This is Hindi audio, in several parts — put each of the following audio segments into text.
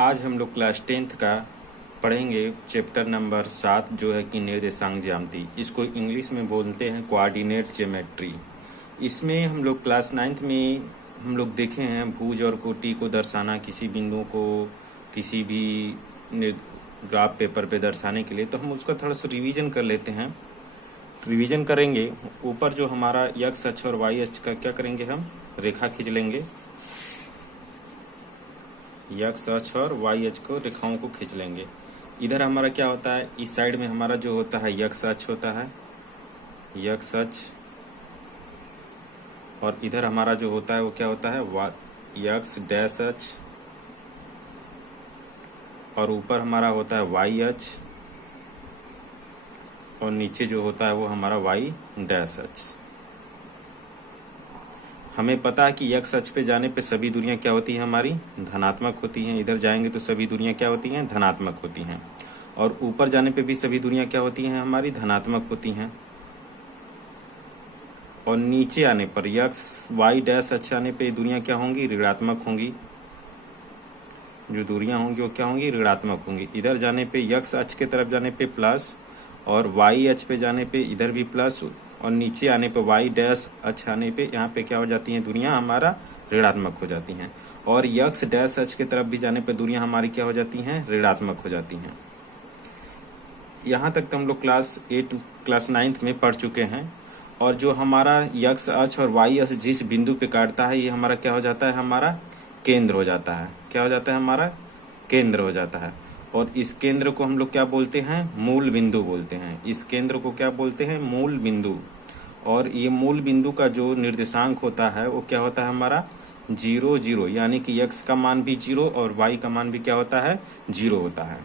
आज हम लोग क्लास 10th का पढ़ेंगे चैप्टर नंबर 7 जो है कि निर्देशांक ज्यामिति। इसको इंग्लिश में बोलते हैं कोऑर्डिनेट ज्योमेट्री। इसमें हम लोग क्लास 9th में हम लोग देखे हैं भुज और कोटि को दर्शाना, किसी बिंदु को किसी भी ग्राफ पेपर पे दर्शाने के लिए। तो हम उसका थोड़ा सा रिवीजन कर लेते हैं। रिवीजन करेंगे, ऊपर जो हमारा एक्स अक्ष और वाई अक्ष का क्या करेंगे, हम रेखा खींच लेंगे। एक्स अक्ष और वाई अक्ष को रेखाओं को खींच लेंगे। इधर हमारा क्या होता है, इस साइड में हमारा जो होता है एक्स अक्ष होता है, एक्स अक्ष। और इधर हमारा जो होता है वो क्या होता है, एक्स डैश अक्ष। और ऊपर हमारा होता है वाई अक्ष। और नीचे जो होता है वो हमारा वाई डैश अक्ष। हमें पता है कि एक्स अक्ष पे जाने पे सभी दूरियां क्या होती हैं, हमारी धनात्मक होती हैं। इधर जाएंगे तो सभी दूरियां क्या होती हैं, धनात्मक होती हैं। और ऊपर जाने पे भी सभी दूरियां क्या होती हैं, हमारी धनात्मक होती हैं। और नीचे आने पर एक्स वाई डैश अक्ष आने पे दूरियां क्या होंगी, ऋणात्मक होंगी। जो दूरियां होंगी वो क्या होंगी, ऋणात्मक होंगी। इधर जाने पे एक्स अक्ष के तरफ जाने पे प्लस, और वाई अक्ष पे जाने पे इधर भी प्लस, और नीचे आने पे वाई डैश अक्ष आने पे यहाँ पे क्या हो जाती हैं, दूरियां हमारा ऋणात्मक हो जाती हैं। और एक्स डैश अक्ष के तरफ भी जाने पे दूरियां हमारी क्या हो जाती हैं, ऋणात्मक हो जाती हैं। यहाँ तक तो हम लोग क्लास 9th में पढ़ चुके हैं। और जो हमारा एक्स अक्ष और वाई अक्ष जिस बिंदु पे काटता है, ये हमारा क्या हो जाता है, हमारा केंद्र हो जाता है। क्या हो जाता है, हमारा केंद्र हो जाता है। और इस केंद्र को हम लोग क्या बोलते हैं, मूल बिंदु बोलते हैं। इस केंद्र को क्या बोलते हैं, मूल बिंदु। और ये मूल बिंदु का जो निर्देशांक होता है वो क्या होता है, हमारा 0 0, यानी कि x का मान भी 0 और y का मान भी क्या होता है, 0 होता है।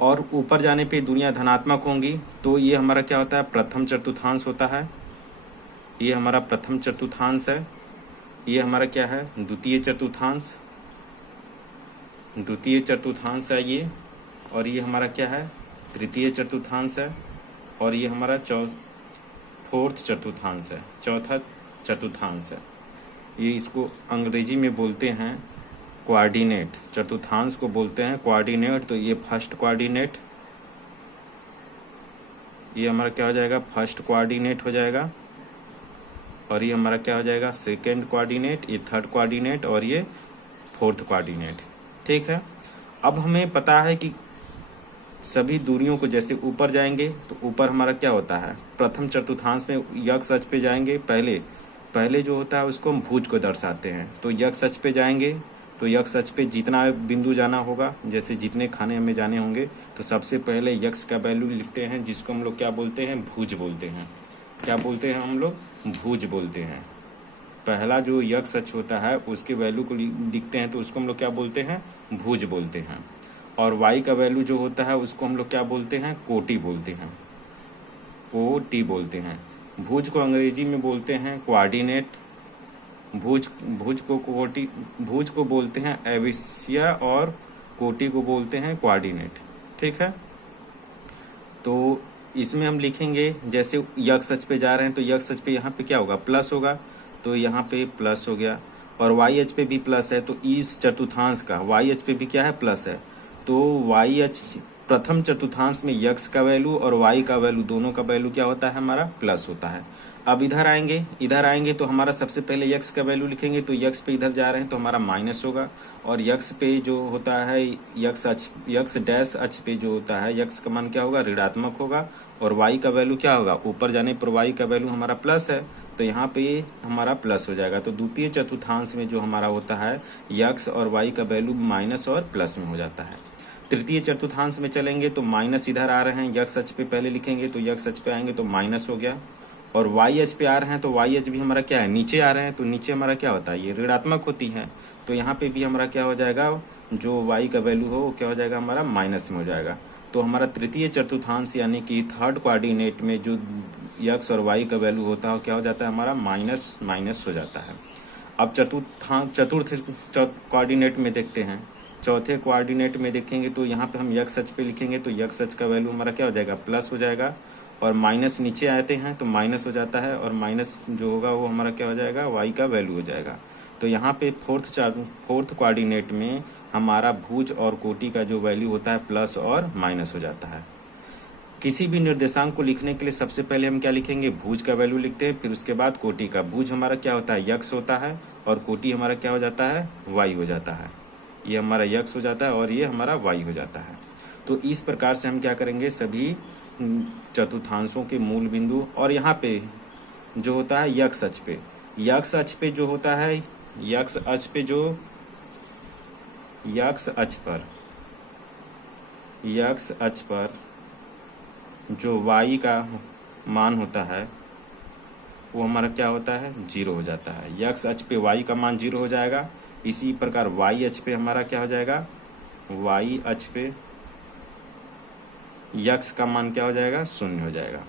और ऊपर जाने पे दूरियां धनात्मक होंगी, तो ये हमारा क्या होता है, प्रथम चतुर्थांश होता है। ये हमारा प्रथम चतुर्थांश है। ये हमारा क्या है, द्वितीय चतुर्थांश। द्वितीय चतुर्थांश है ये। और ये हमारा क्या है, तृतीय चतुर्थांश है। और ये हमारा फोर्थ चतुर्थांश है, चौथा चतुर्थांश है। ये इसको अंग्रेजी में बोलते हैं कोऑर्डिनेट। चतुर्थांश को बोलते हैं कोऑर्डिनेट। तो ये फर्स्ट कोऑर्डिनेट, ये हमारा क्या हो जाएगा, फर्स्ट कोऑर्डिनेट हो जाएगा। और ये हमारा क्या हो जाएगा, सेकेंड कोऑर्डिनेट, ये थर्ड कोऑर्डिनेट, और ये फोर्थ कोऑर्डिनेट। ठीक है। अब हमें पता है कि सभी दूरियों को जैसे ऊपर जाएंगे तो ऊपर हमारा क्या होता है, प्रथम चतुर्थांश में एक्स अक्ष पे जाएंगे, पहले जो होता है उसको हम भुज को दर्शाते हैं। तो एक्स अक्ष पे जाएंगे तो एक्स अक्ष पे जितना बिंदु जाना होगा, जैसे जितने खाने हमें जाने होंगे, तो सबसे पहले एक्स का वैल्यू लिखते हैं, जिसको हम लोग क्या बोलते हैं, भुज बोलते हैं। क्या बोलते हैं हम लोग, भुज बोलते हैं। पहला जो एक्स अक्ष होता है उसके वैल्यू को लिखते हैं तो उसको हम लोग क्या बोलते हैं, भुज बोलते हैं। और वाई का वैल्यू जो होता है उसको हम लोग क्या बोलते हैं, कोटि बोलते हैं, कोटि बोलते हैं। भुज को अंग्रेजी में बोलते हैं कोऑर्डिनेट। भुज को बोलते हैं एविसिया, और कोटि को बोलते हैं कोऑर्डिनेट। ठीक है। तो इसमें हम लिखेंगे, जैसे एक्स अक्ष पे जा रहे हैं तो एक्स अक्ष पे यहाँ पे क्या होगा, प्लस होगा। तो यहाँ पे प्लस हो गया। और वाई अक्ष पे भी प्लस है, तो इस चतुर्थांश का वाई अक्ष पे भी क्या है, प्लस है। तो वाई अक्ष प्रथम चतुर्थांश में एक्स का वैल्यू और वाई का वैल्यू, दोनों का वैल्यू क्या होता है, हमारा प्लस होता है। अब इधर आएंगे तो हमारा सबसे पहले एक्स का वैल्यू लिखेंगे, तो एक्स पे इधर जा रहे हैं तो हमारा माइनस होगा। और एक्स पे जो होता है, एक्स डैश अक्ष पे जो होता है, एक्स का मान क्या होगा, ऋणात्मक होगा। और वाई का वैल्यू क्या होगा, ऊपर जाने पर वाई का वैल्यू हमारा प्लस है, तो यहाँ पे हमारा प्लस हो जाएगा। तो द्वितीय चतुर्थांश में जो हमारा होता है, एक्स और वाई का वैल्यू माइनस और प्लस में हो जाता है। तृतीय चतुर्थांश में चलेंगे तो माइनस इधर आ रहे हैं, एक्स अक्ष पे पहले लिखेंगे तो एक्स अक्ष पे आएंगे तो माइनस हो गया। और वाई अक्ष पे आ रहे हैं तो वाई अक्ष भी हमारा क्या है, नीचे आ रहे हैं, तो नीचे हमारा क्या होता है, ये ऋणात्मक होती है। तो यहाँ पे भी हमारा क्या हो जाएगा, जो वाई का वैल्यू हो वो क्या हो जाएगा, हमारा माइनस में हो जाएगा। तो हमारा तृतीय चतुर्थांश यानी कि थर्ड कोऑर्डिनेट में जो एक्स और वाई का वैल्यू होता है क्या हो जाता है, हमारा माइनस माइनस हो जाता है। अब चतुर्थ कोऑर्डिनेट में देखते हैं। चौथे कोऑर्डिनेट में देखेंगे तो यहाँ पे हम एक्स अक्ष पे लिखेंगे तो एक्स अक्ष का वैल्यू हमारा क्या हो जाएगा, प्लस हो जाएगा। और माइनस नीचे आते हैं तो माइनस हो जाता है, और माइनस जो होगा वो हमारा क्या हो जाएगा, वाई का वैल्यू हो जाएगा। तो यहाँ पे फोर्थ कोऑर्डिनेट में हमारा भुज और कोटि का जो वैल्यू होता है प्लस और माइनस हो जाता है। किसी भी निर्देशांक को लिखने के लिए सबसे पहले हम क्या लिखेंगे, भुज का वैल्यू लिखते हैं, फिर उसके बाद कोटि का। भुज हमारा क्या होता है, यक्स होता है, और कोटि हमारा क्या हो जाता है, वाई हो जाता है। ये हमारा यक्स हो जाता है और ये हमारा वाई हो जाता है। तो इस प्रकार से हम क्या करेंगे, सभी चतुर्थांशों के मूल बिंदु, और यहाँ पे जो होता है यक्स अक्ष पे, यक्स अक्ष पे जो होता है, यक्स अक्ष पे जो यक्स अक्ष पर जो y का मान होता है वो हमारा क्या होता है, 0 हो जाता है। यक्स अक्ष पे y का मान 0 हो जाएगा। इसी प्रकार y अक्ष पे हमारा क्या हो जाएगा, y अक्ष पे यक्स का मान क्या हो जाएगा, 0 हो जाएगा।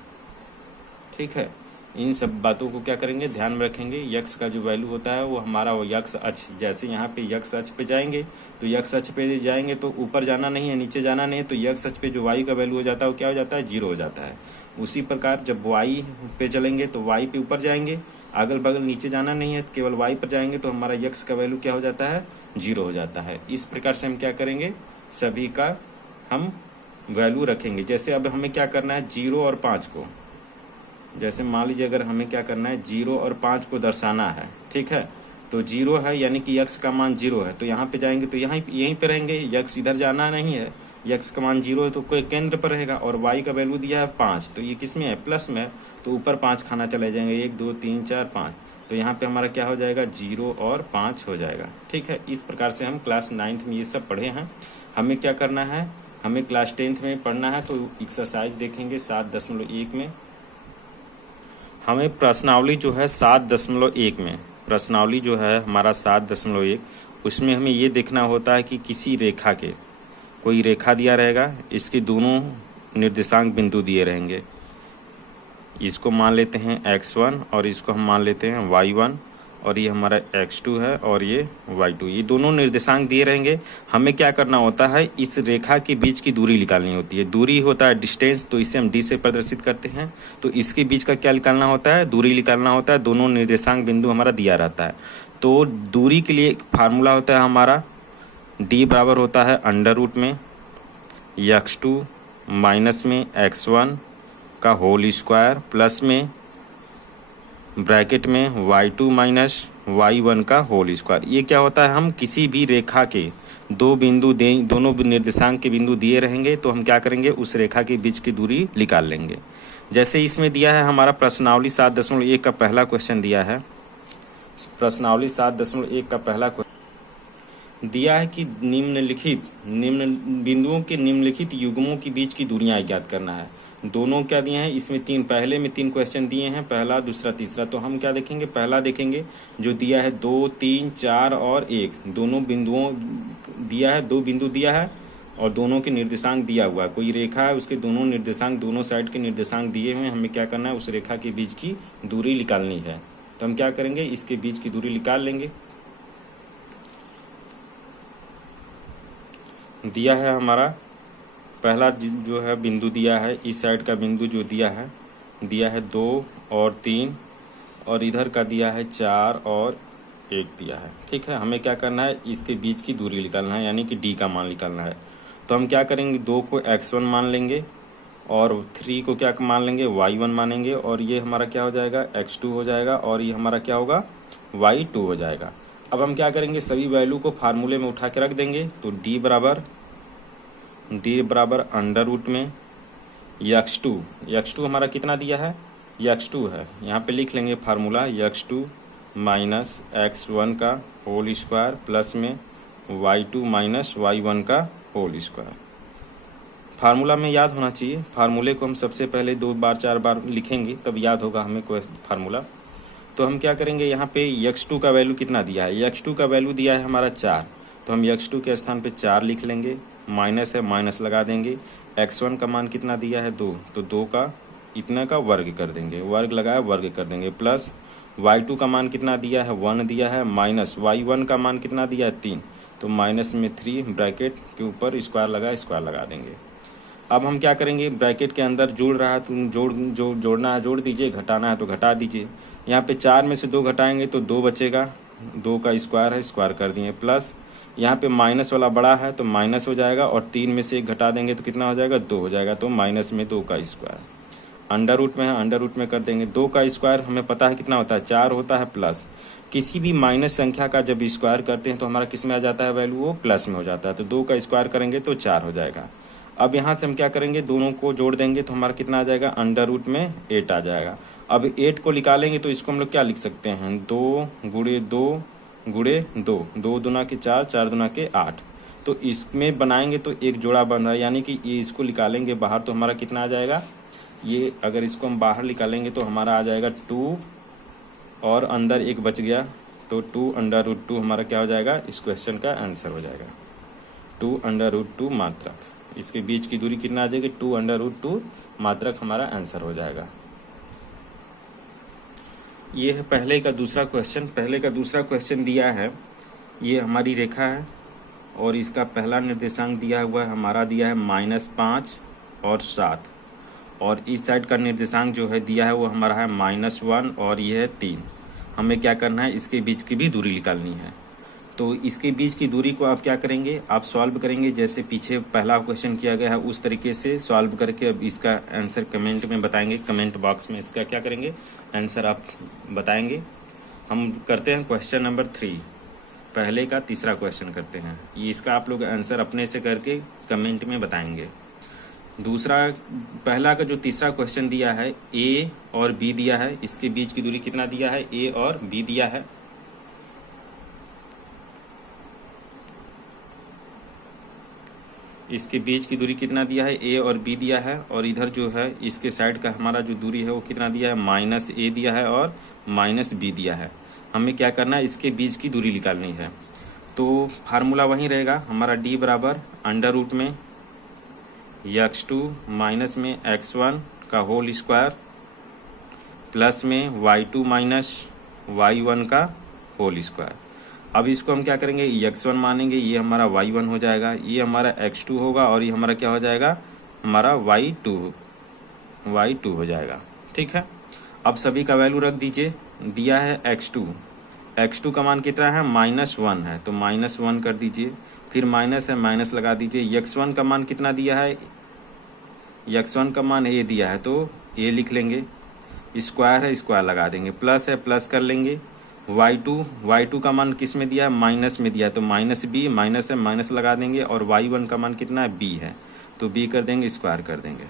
ठीक है, इन सब बातों को क्या करेंगे, ध्यान में रखेंगे। यक्स का जो वैल्यू होता है वो हमारा वो यक्स अक्ष, जैसे यहाँ पे यक्स अक्ष पे जाएंगे तो यक्स अक्ष पे जाएंगे तो ऊपर जाना नहीं है, नीचे जाना नहीं है, तो यक्स अक्ष पे जो वाई का वैल्यू हो जाता है वो क्या हो जाता है, 0 हो जाता है। उसी प्रकार जब वाई पे चलेंगे तो वाई पे ऊपर जाएंगे, अगल बगल नीचे जाना नहीं है, केवल वाई पर जाएंगे तो हमारा यक्स का वैल्यू क्या हो जाता है, 0 हो जाता है। इस प्रकार से हम क्या करेंगे, सभी का हम वैल्यू रखेंगे। जैसे अब हमें क्या करना है, 0 और 5 को, जैसे मान लीजिए अगर हमें क्या करना है, 0 और 5 को दर्शाना है, ठीक है, तो 0 है यानी कि यक्स का मान 0 है, तो यहाँ पे जाएंगे तो यहीं पे रहेंगे, यक्स इधर जाना नहीं है, यक्स का मान 0 है तो कोई केंद्र पर रहेगा, और वाई का वैल्यू दिया है 5, तो ये किस में है, प्लस में है, तो ऊपर 5 खाना चले जाएंगे, 1 2 3 4 5, तो यहाँ पे हमारा क्या हो जाएगा, 0 और 5 हो जाएगा। ठीक है, इस प्रकार से हम क्लास 9th में ये सब पढ़े हैं। हमें क्या करना है, हमें क्लास 10th में पढ़ना है, तो एक्सरसाइज देखेंगे 7.1 में। हमें प्रश्नावली जो है 7.1 में, प्रश्नावली जो है हमारा 7.1, उसमें हमें ये देखना होता है कि किसी रेखा के, कोई रेखा दिया रहेगा, इसके दोनों निर्देशांक बिंदु दिए रहेंगे, इसको मान लेते हैं x1 और इसको हम मान लेते हैं y1, और ये हमारा x2 है और ये y2, ये दोनों निर्देशांक दिए रहेंगे। हमें क्या करना होता है, इस रेखा के बीच की दूरी निकालनी होती है। दूरी होता है डिस्टेंस, तो इसे हम d से प्रदर्शित करते हैं, तो इसके बीच का क्या निकालना होता है, दूरी निकालना होता है। दोनों निर्देशांक बिंदु हमारा दिया रहता है, तो दूरी के लिए फार्मूला होता है हमारा, d बराबर होता है अंडर रूट में x2 माइनस में x1 का होल स्क्वायर प्लस में ब्रैकेट में y2 माइनस y1 का होल स्क्वायर। ये क्या होता है, हम किसी भी रेखा के दो बिंदु दें, दोनों निर्देशांक के बिंदु दिए रहेंगे, तो हम क्या करेंगे, उस रेखा के बीच की दूरी निकाल लेंगे। जैसे इसमें दिया है हमारा प्रश्नावली 7.1 का पहला क्वेश्चन दिया है, प्रश्नावली 7.1 का पहला क्वेश्चन दिया है कि निम्न बिंदुओं के निम्नलिखित युग्मों के बीच की दूरियां ज्ञात करना है। दोनों क्या दिए हैं, इसमें पहले में 3 क्वेश्चन दिए हैं, पहला दूसरा तीसरा, तो हम क्या देखेंगे, पहला देखेंगे जो दिया है 2 3 4 और 1, दोनों बिंदुओं दिया है, 2 बिंदु दिया है और दोनों के निर्देशांक दिया हुआ है। कोई रेखा है, उसके दोनों निर्देशांक, दोनों साइड के निर्देशांक दिए हुए हैं, हमें क्या करना है, उस रेखा के बीच की दूरी निकालनी है। तो हम क्या करेंगे, इसके बीच की दूरी निकाल लेंगे। दिया है हमारा पहला जो है बिंदु दिया है, इस साइड का बिंदु जो दिया है 2 और 3, और इधर का दिया है 4 और 1 दिया है। ठीक है, हमें क्या करना है, इसके बीच की दूरी निकालना है, यानी कि d का मान निकालना है। तो हम क्या करेंगे, 2 को x1 मान लेंगे और 3 को क्या मान लेंगे, y1 मानेंगे, और ये हमारा क्या हो जाएगा, x2 हो जाएगा, और ये हमारा क्या होगा, y2 हो जाएगा। अब हम क्या करेंगे, सभी वैल्यू को फार्मूले में उठा के रख देंगे। तो d बराबर अंडर रूट में x2 हमारा कितना दिया है, x2 है, यहाँ पे लिख लेंगे फार्मूला, x2 माइनस x1 का होल स्क्वायर प्लस में y2 माइनस y1 का होल स्क्वायर। फार्मूला में याद होना चाहिए, फार्मूले को हम सबसे पहले 2 बार 4 बार लिखेंगे तब याद होगा हमें कोई फार्मूला। तो हम क्या करेंगे, यहाँ पे x2 का वैल्यू कितना दिया है, x2 का वैल्यू दिया है हमारा 4, तो हम x2 के स्थान पे 4 लिख लेंगे, माइनस है माइनस लगा देंगे। x1 का मान कितना दिया है 2, तो 2 का इतना का वर्ग कर देंगे, वर्ग लगाया वर्ग कर देंगे, प्लस y2 का मान कितना दिया है 1 दिया है, माइनस y1 का मान कितना दिया है 3, तो माइनस में 3 ब्रैकेट के ऊपर स्क्वायर लगा देंगे। अब हम क्या करेंगे, ब्रैकेट के अंदर जोड़ रहा है तो जोड़ना है जोड़ दीजिए, घटाना है तो घटा दीजिए। यहाँ पे 4 में से 2 घटाएंगे तो 2 बचेगा, 2 का स्क्वायर है, स्क्वायर कर दिए, प्लस यहाँ पे माइनस वाला बड़ा है तो माइनस हो जाएगा, और 3 में से 1 घटा देंगे तो कितना हो जाएगा, 2 हो जाएगा, तो माइनस में 2 का स्क्वायर। अंडर रूट में है, अंडर रूट में कर देंगे। 2 का स्क्वायर हमें पता है कितना होता है, 4 होता है, प्लस किसी भी माइनस संख्या का जब स्क्वायर करते हैं तो हमारा किस में आ जाता है वैल्यू, वो प्लस में हो जाता है। तो 2 का स्क्वायर करेंगे तो 4 हो जाएगा। अब यहाँ से हम क्या करेंगे, दोनों को जोड़ देंगे तो हमारा कितना आ जाएगा, अंडर रूट में 8 आ जाएगा। अब 8 को निकालेंगे तो इसको हम लोग क्या लिख सकते हैं, 2 गुणे 2 गुणे 2, 2 दूना के 4, 4 दूना के 8। तो इसमें बनाएंगे तो एक जोड़ा बन रहा है, यानी कि ये इसको निकालेंगे बाहर तो हमारा कितना आ जाएगा, ये अगर इसको हम बाहर निकालेंगे तो हमारा आ जाएगा 2, और अंदर 1 बच गया तो 2 अंडर रूट 2 हमारा क्या हो जाएगा, इस क्वेश्चन का आंसर हो जाएगा। 2 अंडर रूट 2 मात्रक, इसके बीच की दूरी कितना आ जाएगी, 2 अंडर रूट 2 मात्रक हमारा आंसर हो जाएगा। ये है पहले का दूसरा क्वेश्चन। पहले का दूसरा क्वेश्चन दिया है, ये हमारी रेखा है और इसका पहला निर्देशांक दिया हुआ है, हमारा दिया है -5 और 7, और इस साइड का निर्देशांक जो है दिया है वो हमारा है -1 और ये है 3। हमें क्या करना है, इसके बीच की भी दूरी निकालनी है। तो इसके बीच की दूरी को आप क्या करेंगे, आप सॉल्व करेंगे जैसे पीछे पहला क्वेश्चन किया गया है उस तरीके से सॉल्व करके अब इसका आंसर कमेंट में बताएंगे, कमेंट बॉक्स में इसका क्या करेंगे, आंसर आप बताएंगे। हम करते हैं क्वेश्चन नंबर 3, पहले का तीसरा क्वेश्चन करते हैं। ये इसका आप लोग आंसर अपने से करके कमेंट में बताएंगे। दूसरा, पहला का जो तीसरा क्वेश्चन दिया है, ए और बी दिया है, इसके बीच की दूरी कितना दिया है, ए और बी दिया है। इसके बीच की दूरी कितना दिया है, ए और बी दिया है, और इधर जो है इसके साइड का हमारा जो दूरी है वो कितना दिया है, -a दिया है और -b दिया है। हमें क्या करना है, इसके बीच की दूरी निकालनी है। तो फार्मूला वही रहेगा हमारा, d बराबर अंडर रूट में x2 माइनस में x1 का होल स्क्वायर प्लस में y2 माइनस y1 का होल स्क्वायर। अब इसको हम क्या करेंगे, x1 मानेंगे, ये हमारा y1 हो जाएगा, ये हमारा x2 होगा और ये हमारा क्या हो जाएगा, हमारा y2 हो जाएगा। ठीक है, अब सभी का वैल्यू रख दीजिए। दिया है x2 का मान कितना है, -1 है, तो -1 कर दीजिए, फिर माइनस है, माइनस लगा दीजिए। x1 का मान कितना दिया है, x1 का मान a दिया है तो a लिख लेंगे, स्क्वायर है, स्क्वायर लगा देंगे, प्लस है, प्लस कर लेंगे। y2 का मान किस में दिया है, माइनस में दिया है तो -b, माइनस है, माइनस लगा देंगे, और y1 का मान कितना है, b है, तो b कर देंगे, स्क्वायर कर देंगे।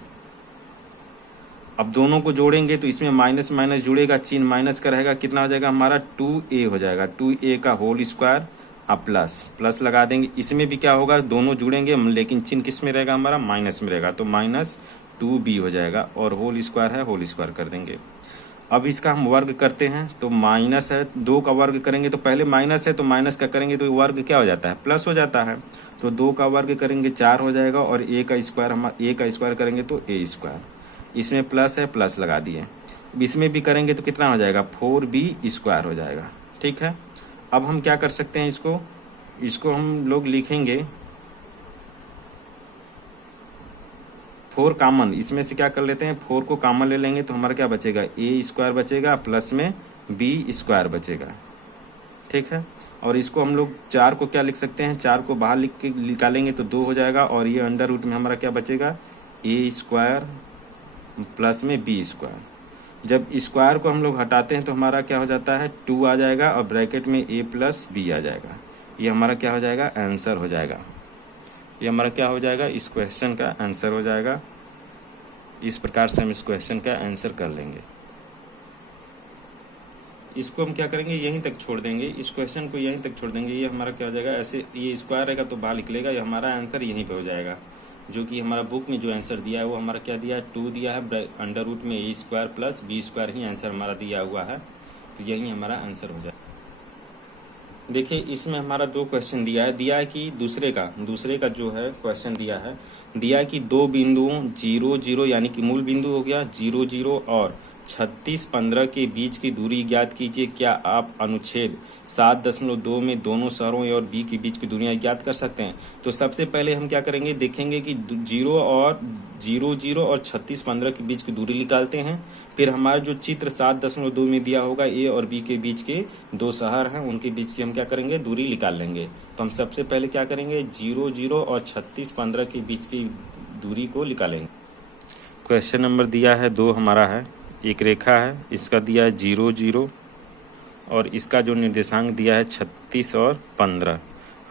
अब दोनों को जोड़ेंगे तो इसमें माइनस माइनस जुड़ेगा, चिन्ह माइनस का रहेगा, कितना हो जाएगा हमारा 2a हो जाएगा, 2a का होल स्क्वायर, अब प्लस लगा देंगे। इसमें भी क्या होगा, दोनों जुड़ेंगे लेकिन चिन्ह किस में रहेगा, हमारा माइनस में रहेगा, तो -2b हो जाएगा, और होल स्क्वायर है, होल स्क्वायर कर देंगे। अब इसका हम वर्ग करते हैं तो माइनस है, 2 का वर्ग करेंगे तो पहले माइनस है तो माइनस का करेंगे तो वर्ग क्या हो जाता है, प्लस हो जाता है, तो 2 का वर्ग करेंगे 4 हो जाएगा, और a का स्क्वायर करेंगे तो a स्क्वायर, इसमें प्लस है, प्लस लगा दिए। इसमें भी करेंगे तो कितना हो जाएगा, 4b स्क्वायर हो जाएगा। ठीक है, अब हम क्या कर सकते हैं, इसको हम लोग लिखेंगे 4 कॉमन, इसमें से क्या कर लेते हैं, 4 को कॉमन ले लेंगे तो हमारा क्या बचेगा, a स्क्वायर बचेगा प्लस में b स्क्वायर बचेगा। ठीक है, और इसको हम लोग 4 को क्या लिख सकते हैं, 4 को बाहर लिख के निकालेंगे तो 2 हो जाएगा, और ये अंडर रूट में हमारा क्या बचेगा, a स्क्वायर प्लस में b स्क्वायर। जब स्क्वायर को हम लोग हटाते हैं तो हमारा क्या हो जाता है, 2 आ जाएगा, और ब्रैकेट में a प्लस b आ जाएगा। ये हमारा क्या हो जाएगा, आंसर हो जाएगा। ये हमारा क्या हो जाएगा, इस क्वेश्चन का आंसर हो जाएगा। इस प्रकार से हम इस क्वेश्चन का आंसर कर लेंगे। इसको हम क्या करेंगे, यहीं तक छोड़ देंगे, इस क्वेश्चन को यहीं तक छोड़ देंगे। ये हमारा क्या हो जाएगा, ऐसे ये स्क्वायर रहेगा तो बाहर निकलेगा, ये हमारा आंसर यहीं पे हो जाएगा। जो कि हमारा बुक में जो आंसर दिया है वो हमारा क्या दिया है, 2 दिया है, अंडर रूट में a square plus b square he answer हमारा दिया हुआ है, तो यही हमारा आंसर हो जाएगा। देखिए, इसमें हमारा 2 क्वेश्चन दिया है कि दूसरे का जो है क्वेश्चन दिया है कि 2 बिंदुओं 0 0 यानी कि मूल बिंदु हो गया 0 0 और 36 15 के बीच की दूरी ज्ञात कीजिए। क्या आप अनुच्छेद 7.2 में दोनों शहरों ए और बी के बीच की दूरियां ज्ञात कर सकते हैं? तो सबसे पहले हम क्या करेंगे, देखेंगे कि 0 और 36 15 के बीच की दूरी निकालते हैं। फिर हमारा जो चित्र 7.2 में दिया होगा, ए और बी के बीच के दो शहर हैं, उनके बीच की हम क्या करेंगे, दूरी निकाल लेंगे। तो हम सबसे पहले क्या करेंगे, 0 और 36 15 के बीच की दूरी को निकालेंगे। क्वेश्चन नंबर दिया है 2 हमारा है, एक रेखा है, इसका दिया है 0 और इसका जो निर्देशांक दिया है 36 और 15।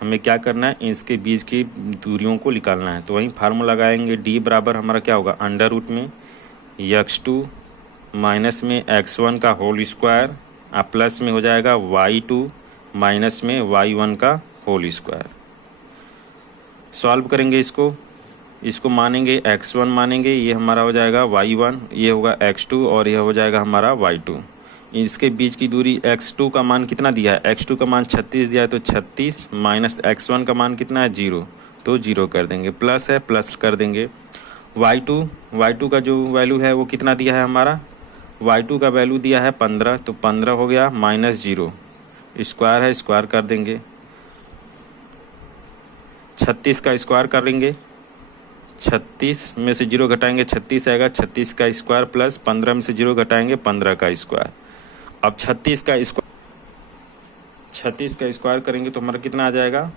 हमें क्या करना है, इसके बीच की दूरियों को निकालना है। तो वहीं फार्मूला लगाएंगे, डी बराबर हमारा क्या होगा, अंडर रूट में x2 माइनस में x1 का होल स्क्वायर प्लस में हो जाएगा y2 माइनस में y1 का होल स्क्वायर। सॉल्व करेंगे इसको मानेंगे x1 मानेंगे, ये हमारा हो जाएगा y1, ये होगा x2 और यह हो जाएगा हमारा y2। इसके बीच की दूरी x2 का मान कितना दिया है, x2 का मान 36 दिया है, तो 36 माइनस x1 का मान कितना है 0, तो 0 कर देंगे, प्लस है प्लस कर देंगे। y2 का जो वैल्यू है वो कितना दिया है हमारा, y2 का वैल्यू दिया है 15, तो 15 हो गया माइनस 0, स्क्वायर है स्क्वायर कर देंगे। 36 का स्क्वायर करेंगे, 36 में से 0 घटाएंगे 36 आएगा, 36 का स्क्वायर प्लस 15 में से 0 घटाएंगे 15 का स्क्वायर। अब 36 का स्क्वायर करेंगे तो हमारा कितना आ जाएगा,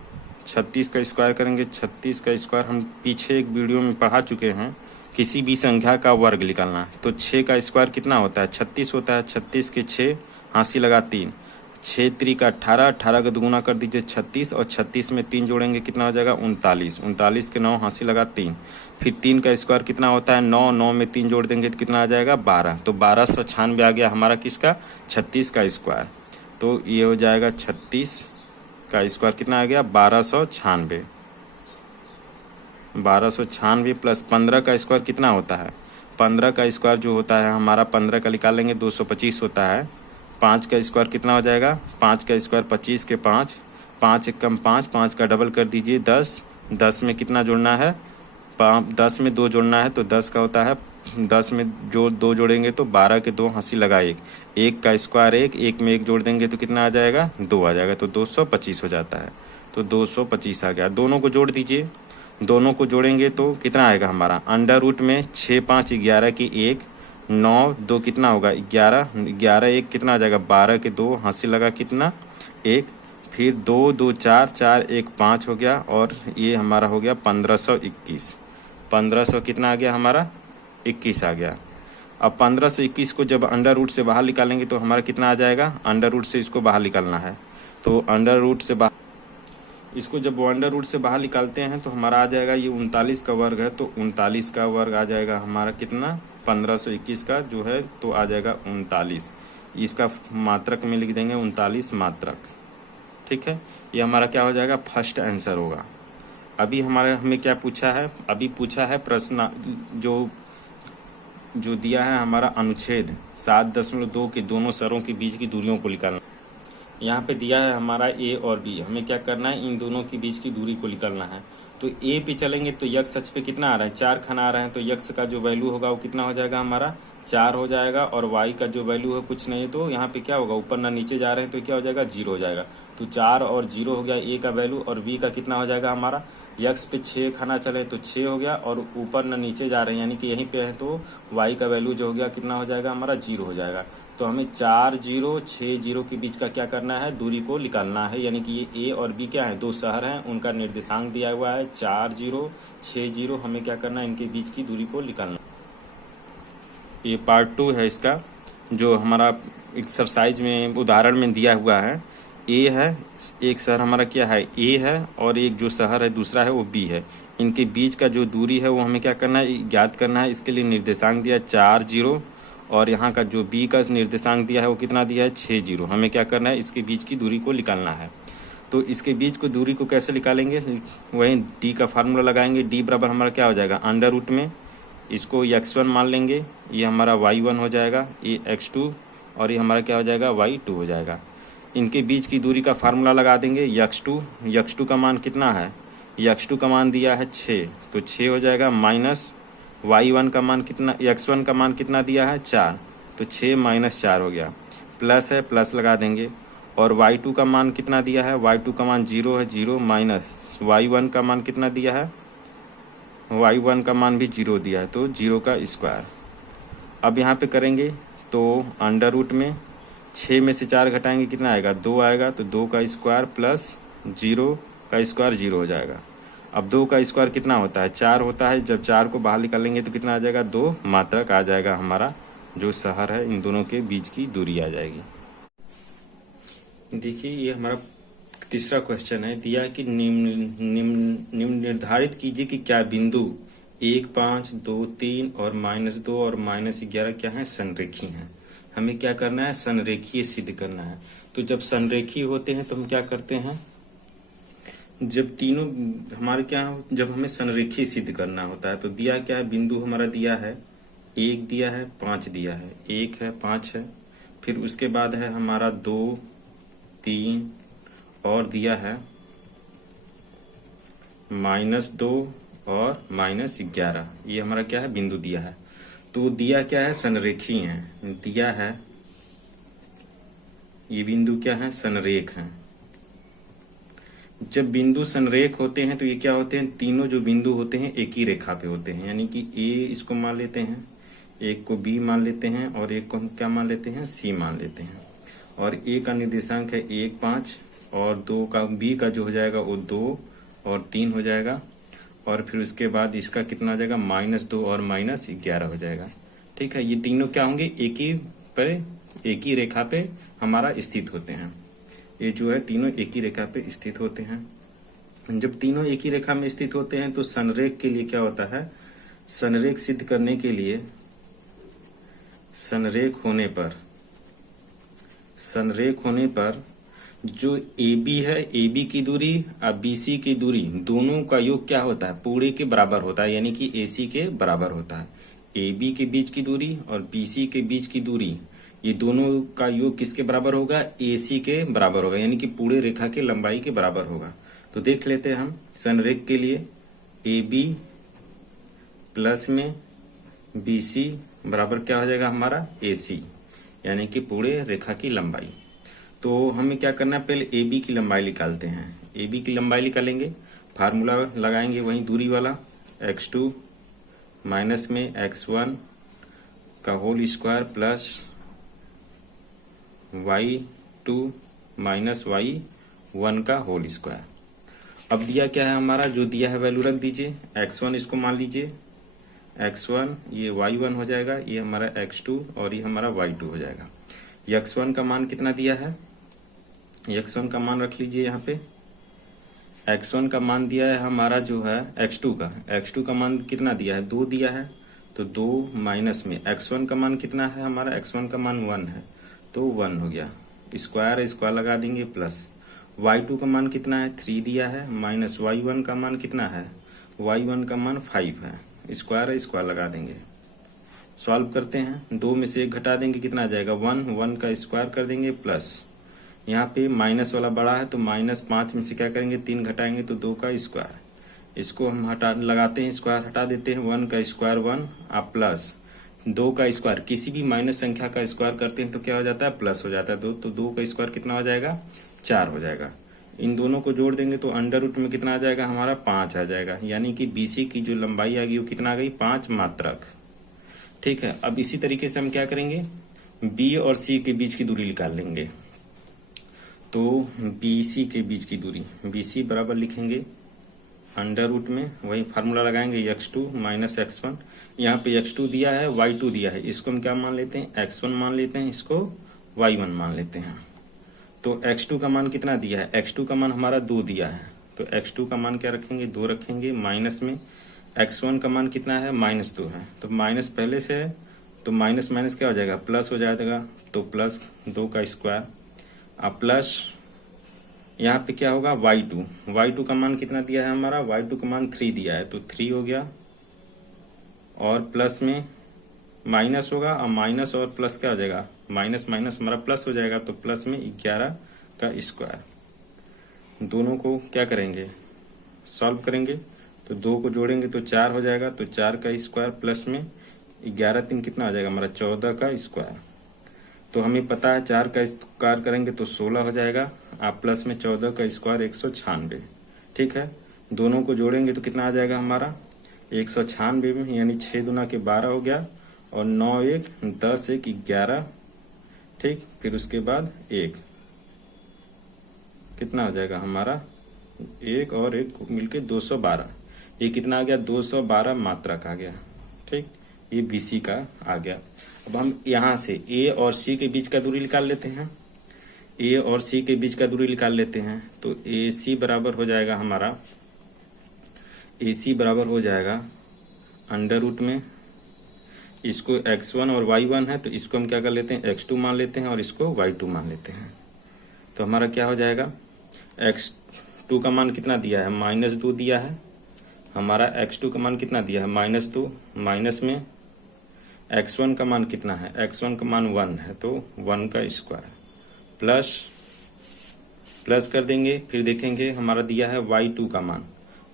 36 का स्क्वायर करेंगे, 36 का स्क्वायर हम पीछे एक वीडियो में पढ़ा चुके हैं, किसी भी संख्या का वर्ग निकालना। तो 6 का स्क्वायर कितना होता है, 36 होता है, 36 के 6 हाँसी लगा 3, 6 3 का 18, 18 का दुगुना कर दीजिए 36 और 36 में 3 जोड़ेंगे कितना हो जाएगा 39, 39 के 9 हाँसी लगा 3, फिर 3 का स्क्वायर कितना होता है 9, 9 में 3 जोड़ देंगे तो कितना आ जाएगा 12, तो 1296 आ गया हमारा किसका, 36 का स्क्वायर। तो ये हो जाएगा 36 का स्क्वायर कितना आ गया 1296, 1296 प्लस 15 का स्क्वायर कितना होता है, 15 का स्क्वायर जो होता है हमारा 15 का निकालेंगे 225 होता है। 5 का स्क्वायर कितना हो जाएगा, 5 का स्क्वायर 25 के 5, 5 एकम 5, 5 का डबल कर दीजिए 10, 10 में कितना जोड़ना है, 10 में 2 जोड़ना है, तो 10 का होता है, 10 में जो 2 जोड़ेंगे तो 12 के 2 हाँसी लगा 1, 1 का स्क्वायर 1, 1 में 1 जोड़ देंगे तो कितना आ जाएगा 2 आ जाएगा, तो 225 हो जाता है। तो 225 आ गया। दोनों को जोड़ दीजिए, दोनों को जोड़ेंगे तो कितना आएगा हमारा, अंडर रूट में 6 5 11 की 1, 9 2 कितना होगा 11, 11 1 कितना आ जाएगा 12 के 2 हाँसी लगा कितना 1, फिर 2 2 4 4 1 5 हो गया और ये हमारा हो गया 1521, 1500 कितना आ गया हमारा 21 आ गया। अब 1521 को जब अंडर रूट से बाहर निकालेंगे तो हमारा कितना आ जाएगा, अंडर रूट से इसको बाहर निकालना है, तो अंडर रूट से बाहर इसको जब अंडर रूट से बाहर निकालते हैं तो हमारा आ जाएगा, ये 39 का वर्ग है, तो 39 का वर्ग आ जाएगा हमारा कितना 1521 का जो है तो आ जाएगा 39, इसका मात्रक में लिख देंगे 39 मात्रक। ठीक है, ये हमारा क्या हो जाएगा, फर्स्ट आंसर होगा। अभी हमें क्या पूछा है, अभी पूछा है प्रश्न जो दिया है हमारा अनुच्छेद 7.2 के दोनों शहरों के बीच की दूरियों को निकालना। यहाँ पे दिया है हमारा ए और बी, हमें क्या करना है, इन दोनों के बीच की दूरी को निकालना है। तो ए पे चलेंगे तो यक्स अक्ष पे कितना आ रहा है, 4 खन आ रहा है, तो यक्स का जो वैल्यू होगा वो कितना हो जाएगा हमारा 4 हो जाएगा, और वाई का जो वैल्यू है कुछ नहीं, तो यहाँ पे क्या होगा, ऊपर ना नीचे जा रहे हैं तो क्या हो जाएगा 0 हो जाएगा, तो 4 और 0 हो गया ए का वैल्यू, और बी का कितना हो जाएगा हमारा, यक्स पे 6 खाना चले तो 6 हो गया, और ऊपर ना नीचे जा रहे हैं यानी कि यहीं पे है, तो वाई का वैल्यू जो हो गया कितना हो जाएगा हमारा 0 हो जाएगा। तो हमें 4 0 6 0 के बीच का क्या करना है, दूरी को निकालना है, यानी कि ये ए और बी क्या है, दो शहर हैं, उनका निर्देशांक दिया हुआ है 4 0 6 0, हमें क्या करना है, इनके बीच की दूरी को निकालना। ये पार्ट 2 है इसका, जो हमारा एक्सरसाइज में उदाहरण में दिया हुआ है। ए है, एक शहर हमारा क्या है ए है, और एक जो शहर है दूसरा है वो बी है, इनके बीच का जो दूरी है वो हमें क्या करना है, ज्ञात करना है। इसके लिए निर्देशांक दिया है 4 0, और यहाँ का जो बी का निर्देशांक दिया है वो कितना दिया है 6 0, हमें क्या करना है, इसके बीच की दूरी को निकालना है। तो इसके बीच को दूरी को कैसे निकालेंगे, वहीं डी का फार्मूला लगाएंगे। डी बराबर हमारा क्या हो जाएगा, अंडर रूट में इसको x1 मान लेंगे, ये हमारा y1 हो जाएगा, ये x2, और ये हमारा क्या हो जाएगा y2 हो जाएगा। इनके बीच की दूरी का फार्मूला लगा देंगे, x2 का मान कितना है, x2 का मान दिया है 6, तो 6 हो जाएगा, माइनस y1 का मान कितना, x1 का मान कितना दिया है 4, तो 6 माइनस 4 हो गया, प्लस है प्लस लगा देंगे। और y2 का मान कितना दिया है, y2 का मान 0 है, 0 माइनस y1 का मान कितना दिया है, y1 का मान भी 0 दिया है, तो 0 का स्क्वायर। अब यहाँ पे करेंगे तो अंडर रूट में 6 में से 4 घटाएंगे कितना आएगा, 2 आएगा, तो 2 का स्क्वायर प्लस 0 का स्क्वायर 0 हो जाएगा। अब 2 का स्क्वायर कितना होता है, 4 होता है। जब 4 को बाहर निकालेंगे तो कितना आ जाएगा, 2 मात्रक आ जाएगा। हमारा जो शहर है इन दोनों के बीच की दूरी आ जाएगी। देखिए ये हमारा तीसरा क्वेश्चन है, दिया कि निम्न निर्धारित कीजिए कि क्या बिंदु 1, 5, 2, 3 और -2 और -11 क्या है, संरेखीय हैं। हमें क्या करना है, संरेखीय सिद्ध करना है। तो जब संरेखीय होते हैं तो हम क्या करते हैं, जब तीनों हमारे क्या, जब हमें संरेखीय सिद्ध करना होता है तो दिया क्या है, बिंदु हमारा दिया है 1 दिया है, 5 दिया है, 1 है 5 है, फिर उसके बाद है हमारा 2, 3 और दिया है -2 और -11। ये हमारा क्या है, बिंदु दिया है। तो दिया क्या है, संरेखीय है, दिया है ये बिंदु क्या है, संरेख है। जब बिंदु संरेख होते हैं तो ये क्या होते हैं, तीनों जो बिंदु होते हैं एक ही रेखा पे होते हैं। यानी कि ए इसको मान लेते हैं, एक को बी मान लेते हैं और एक को हम क्या मान लेते हैं, सी मान लेते हैं। और ए का निर्देशांक है 1, 5 और 2 का, बी का जो हो जाएगा वो 2 और 3 हो जाएगा। और फिर उसके बाद इसका कितना हो जाएगा, -2 और -11 हो जाएगा। ठीक है, ये तीनों क्या होंगे, एक ही रेखा पे हमारा स्थित होते हैं। ये जो है तीनों एक ही रेखा पे स्थित होते हैं। जब तीनों एक ही रेखा में स्थित होते हैं तो संरेख के लिए क्या होता है, संरेख सिद्ध करने के लिए संरेख होने पर जो AB है, AB की दूरी और BC की दूरी दोनों का योग क्या होता है, पूरे के बराबर होता है। यानी कि AC के बराबर होता है। AB के बीच की दूरी और BC के बीच की दूरी, ये दोनों का योग किसके बराबर होगा, AC के बराबर होगा। यानी कि पूरे रेखा के लंबाई के बराबर होगा। तो देख लेते हैं हम संरेख के लिए, AB प्लस में BC बराबर क्या हो जाएगा हमारा, AC, यानी कि पूरे रेखा की लंबाई। तो हमें क्या करना है, पहले AB की लंबाई निकालते हैं। AB की लंबाई निकालेंगे, फार्मूला लगाएंगे वहीं दूरी वाला, x2 माइनस में x1 का whole square plus y2 minus y1 का होल स्क्वायर। अब दिया क्या है हमारा, जो दिया है वैल्यू रख दीजिए। x1 इसको मान लीजिए, x1 ये y1 हो जाएगा, ये हमारा x2 और ये हमारा y2 हो जाएगा। x1 का मान कितना दिया है, x1 का मान रख लीजिए यहाँ पे। x1 का मान दिया है हमारा जो है x2 का मान कितना दिया है, 2 दिया है, तो 2 माइनस में x1 का मान कितना है हमारा, x1 का मान 1 है, तो 1 हो गया, स्क्वायर लगा देंगे प्लस y2 का मान कितना है, 3 दिया है, माइनस y1 का मान कितना है, y1 का मान 5 है, स्क्वायर लगा देंगे। सॉल्व करते हैं, 2 में से 1 घटा देंगे, कितना आ जाएगा, 1 का स्क्वायर कर देंगे प्लस यहाँ पे माइनस वाला बड़ा है तो -5 में से क्या करेंगे, 3 घटाएंगे तो 2 का स्क्वायर। इसको हम लगाते हैं, स्क्वायर हटा देते हैं, 1 का स्क्वायर 1 आप प्लस 2 का स्क्वायर, किसी भी माइनस संख्या का स्क्वायर करते हैं तो क्या हो जाता है, प्लस हो जाता है। 2 तो 2 का स्क्वायर कितना हो जाएगा, 4 हो जाएगा। इन दोनों को जोड़ देंगे तो अंडर रूट में कितना आ जाएगा हमारा, 5 आ जाएगा। यानी कि BC की जो लंबाई आ गई वो कितना आ गई, 5 मात्रक। ठीक है, अब इसी तरीके से हम क्या करेंगे, B और C के बीच की दूरी निकाल लेंगे। तो BC के बीच की दूरी, BC बराबर लिखेंगे अंडर रूट में, वही फार्मूला लगाएंगे, x2 माइनस x1। यहाँ पे x2 दिया है, y2 दिया है, इसको हम क्या मान लेते हैं, x1 मान लेते हैं, इसको y1 मान लेते हैं। तो x2 का मान कितना दिया है, x2 का मान हमारा 2 दिया है, तो x2 का मान क्या रखेंगे, 2 रखेंगे, माइनस में x1 का मान कितना है, -2 है, तो माइनस पहले से है तो माइनस माइनस क्या हो जाएगा, प्लस हो जाएगा, तो प्लस 2 का स्क्वायर अब प्लस यहाँ पे क्या होगा, y2 का मान कितना दिया है हमारा, y2 का मान 3 दिया है, तो 3 हो गया, और प्लस में माइनस होगा, और माइनस और प्लस क्या हो जाएगा, माइनस माइनस हमारा प्लस हो जाएगा, तो प्लस में 11 का स्क्वायर। दोनों को क्या करेंगे, सॉल्व करेंगे, तो 2 को जोड़ेंगे तो 4 हो जाएगा, तो 4 का स्क्वायर प्लस में 11 3 कितना आ जाएगा हमारा 14 का स्क्वायर। तो हमें पता है 4 का स्क्वायर करेंगे तो 16 हो जाएगा, आप प्लस में 14 का स्क्वायर 196। ठीक है, दोनों को जोड़ेंगे तो कितना आ जाएगा हमारा 196 में, यानी 6 दूना के 12 हो गया, और 9 1 10 1 11। ठीक, फिर उसके बाद 1 कितना हो जाएगा हमारा 1 और 1 मिलके 212। ये कितना आ गया 212 मात्रक आ गया। ठीक, ये BC का आ गया। अब हम यहाँ से A और C के बीच का दूरी निकाल लेते हैं। A और C के बीच का दूरी निकाल लेते हैं तो AC बराबर हो जाएगा हमारा, AC बराबर हो जाएगा अंडर रूट में, इसको x1 और y1 है तो इसको हम क्या कर लेते हैं x2 मान लेते हैं और इसको y2 मान लेते हैं। तो हमारा क्या हो जाएगा, x2 का मान कितना दिया है -2 दिया है, हमारा x2 का मान कितना दिया है -2, माइनस में x1 का मान कितना है, x1 का मान 1 है तो 1 का स्क्वायर, प्लस कर देंगे। फिर देखेंगे हमारा दिया है y2 का मान,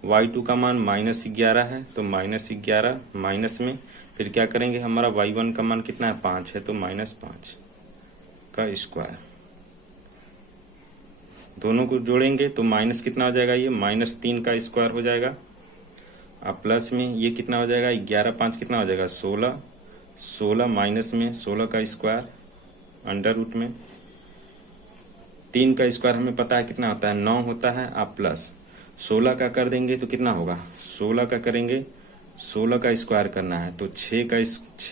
y2 का मान -11 है तो -11 माइनस में, फिर क्या करेंगे हमारा y1 का मान कितना है 5 है तो -5 का स्क्वायर। दोनों को जोड़ेंगे तो माइनस कितना हो जाएगा, ये -3 का स्क्वायर हो जाएगा। अब प्लस में ये कितना हो जाएगा 11 5 कितना हो जाएगा 16 माइनस में 16 का स्क्वायर अंडर रूट में, 3 का स्क्वायर हमें पता है कितना होता है 9 होता है। आप प्लस 16 का कर देंगे तो कितना होगा, 16 का करेंगे 16 का स्क्वायर करना है तो 6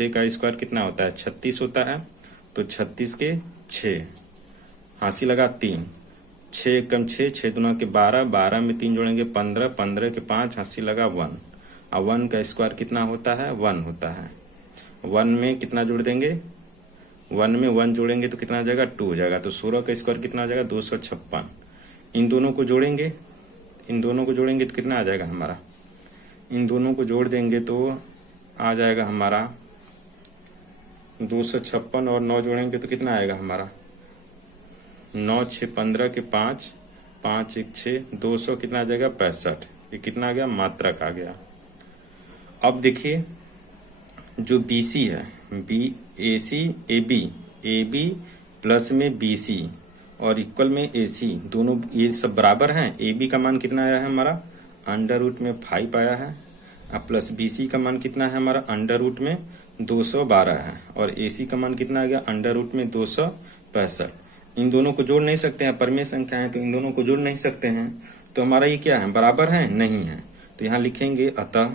का स्क्वायर कितना होता है 36 होता है। तो 36 के 6 हासिल लगा 3, 6 कम 6 6 दूना के 12, 12 में 3 जोड़ेंगे 15, 15 के 5 हासिल लगा 1। अब 1 का स्क्वायर कितना होता है 1 होता है। 1 में कितना जोड़ देंगे, 1 में 1 जोड़ेंगे तो कितना आ जाएगा 2 हो जाएगा। तो 16 का स्क्वायर कितना आ जाएगा 256। इन दोनों को जोड़ेंगे, तो कितना आ जाएगा हमारा, इन दोनों को जोड़ देंगे तो आ जाएगा हमारा 256 और 9 जोड़ेंगे तो कितना आएगा हमारा 9 6 15 के 5 5 1 6 200 कितना आ जाएगा 65। ये कितना आ गया मात्रक आ गया। अब देखिए जो BC है AB प्लस में BC और इक्वल में AC, दोनों ये सब बराबर हैं। AB का मान कितना आया है हमारा अंडर रूट में 5 आया है, अब प्लस BC का मान कितना है हमारा अंडर रूट में 212 है, और AC का मान कितना आ गया अंडर रूट में 265। इन दोनों को जोड़ नहीं सकते हैं, परमेय संख्या है तो इन दोनों को जोड़ नहीं सकते हैं, तो हमारा ये क्या है बराबर है नहीं है। तो यहाँ लिखेंगे अतः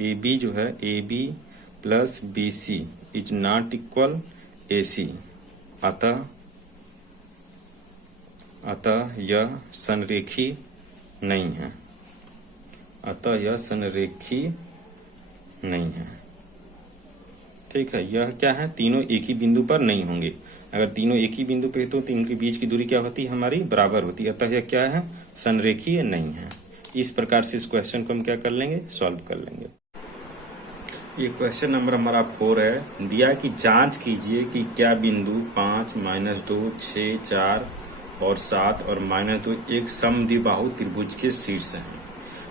AB जो है AB plus BC is not equal AC, अतः यह संरेखी नहीं है, ठीक है। यह क्या है, तीनों एक ही बिंदु पर नहीं होंगे। अगर तीनों एक ही बिंदु पे तो इनके बीच की दूरी क्या होती है हमारी बराबर होती है, अतः यह क्या है संरेखीय नहीं है। इस प्रकार से इस क्वेश्चन को हम क्या कर लेंगे सॉल्व कर लेंगे। ये क्वेश्चन नंबर हमारा 4 है। दिया कि जांच कीजिए कि क्या बिंदु 5 -2 6 4 और 7 और -2 एक समद्विबाहु त्रिभुज के शीर्ष हैं।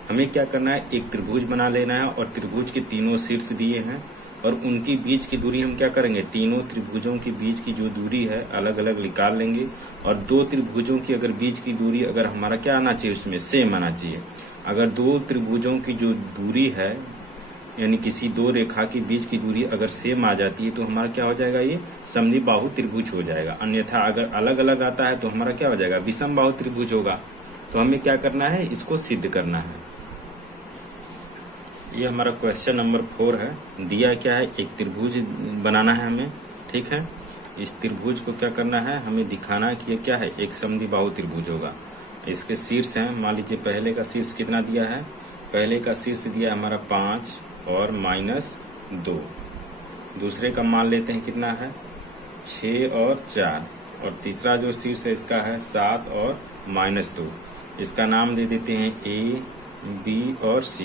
हमें क्या करना है, एक त्रिभुज बना लेना है और त्रिभुज के तीनों शीर्ष दिए हैं और उनकी बीच की दूरी हम क्या करेंगे, तीनों त्रिभुजों के बीच की जो दूरी है अलग अलग निकाल लेंगे। और दो त्रिभुजों की अगर बीच की दूरी अगर हमारा क्या आना चाहिए उसमें सेम आना चाहिए। अगर दो त्रिभुजों की जो दूरी है यानी किसी दो रेखा के बीच की दूरी अगर सेम आ जाती है तो हमारा क्या हो जाएगा, ये समद्विबाहु त्रिभुज हो जाएगा। अन्यथा अगर अलग अलग आता है तो हमारा क्या हो जाएगा, विषमबाहु त्रिभुज होगा। तो हमें क्या करना है, इसको सिद्ध करना है। ये हमारा क्वेश्चन नंबर 4 है। दिया क्या है, एक त्रिभुज बनाना है हमें, ठीक है। इस त्रिभुज को क्या करना है, हमें दिखाना है कि ये क्या है, एक समद्विबाहु त्रिभुज होगा। इसके शीर्ष हैं, मान लीजिए पहले का शीर्ष कितना दिया है, पहले का शीर्ष दिया है हमारा 5 और -2। दूसरे का मान लेते हैं कितना है 6 और 4, और तीसरा जो शीर्ष है इसका है 7 और -2। इसका नाम दे देते हैं A, B और C।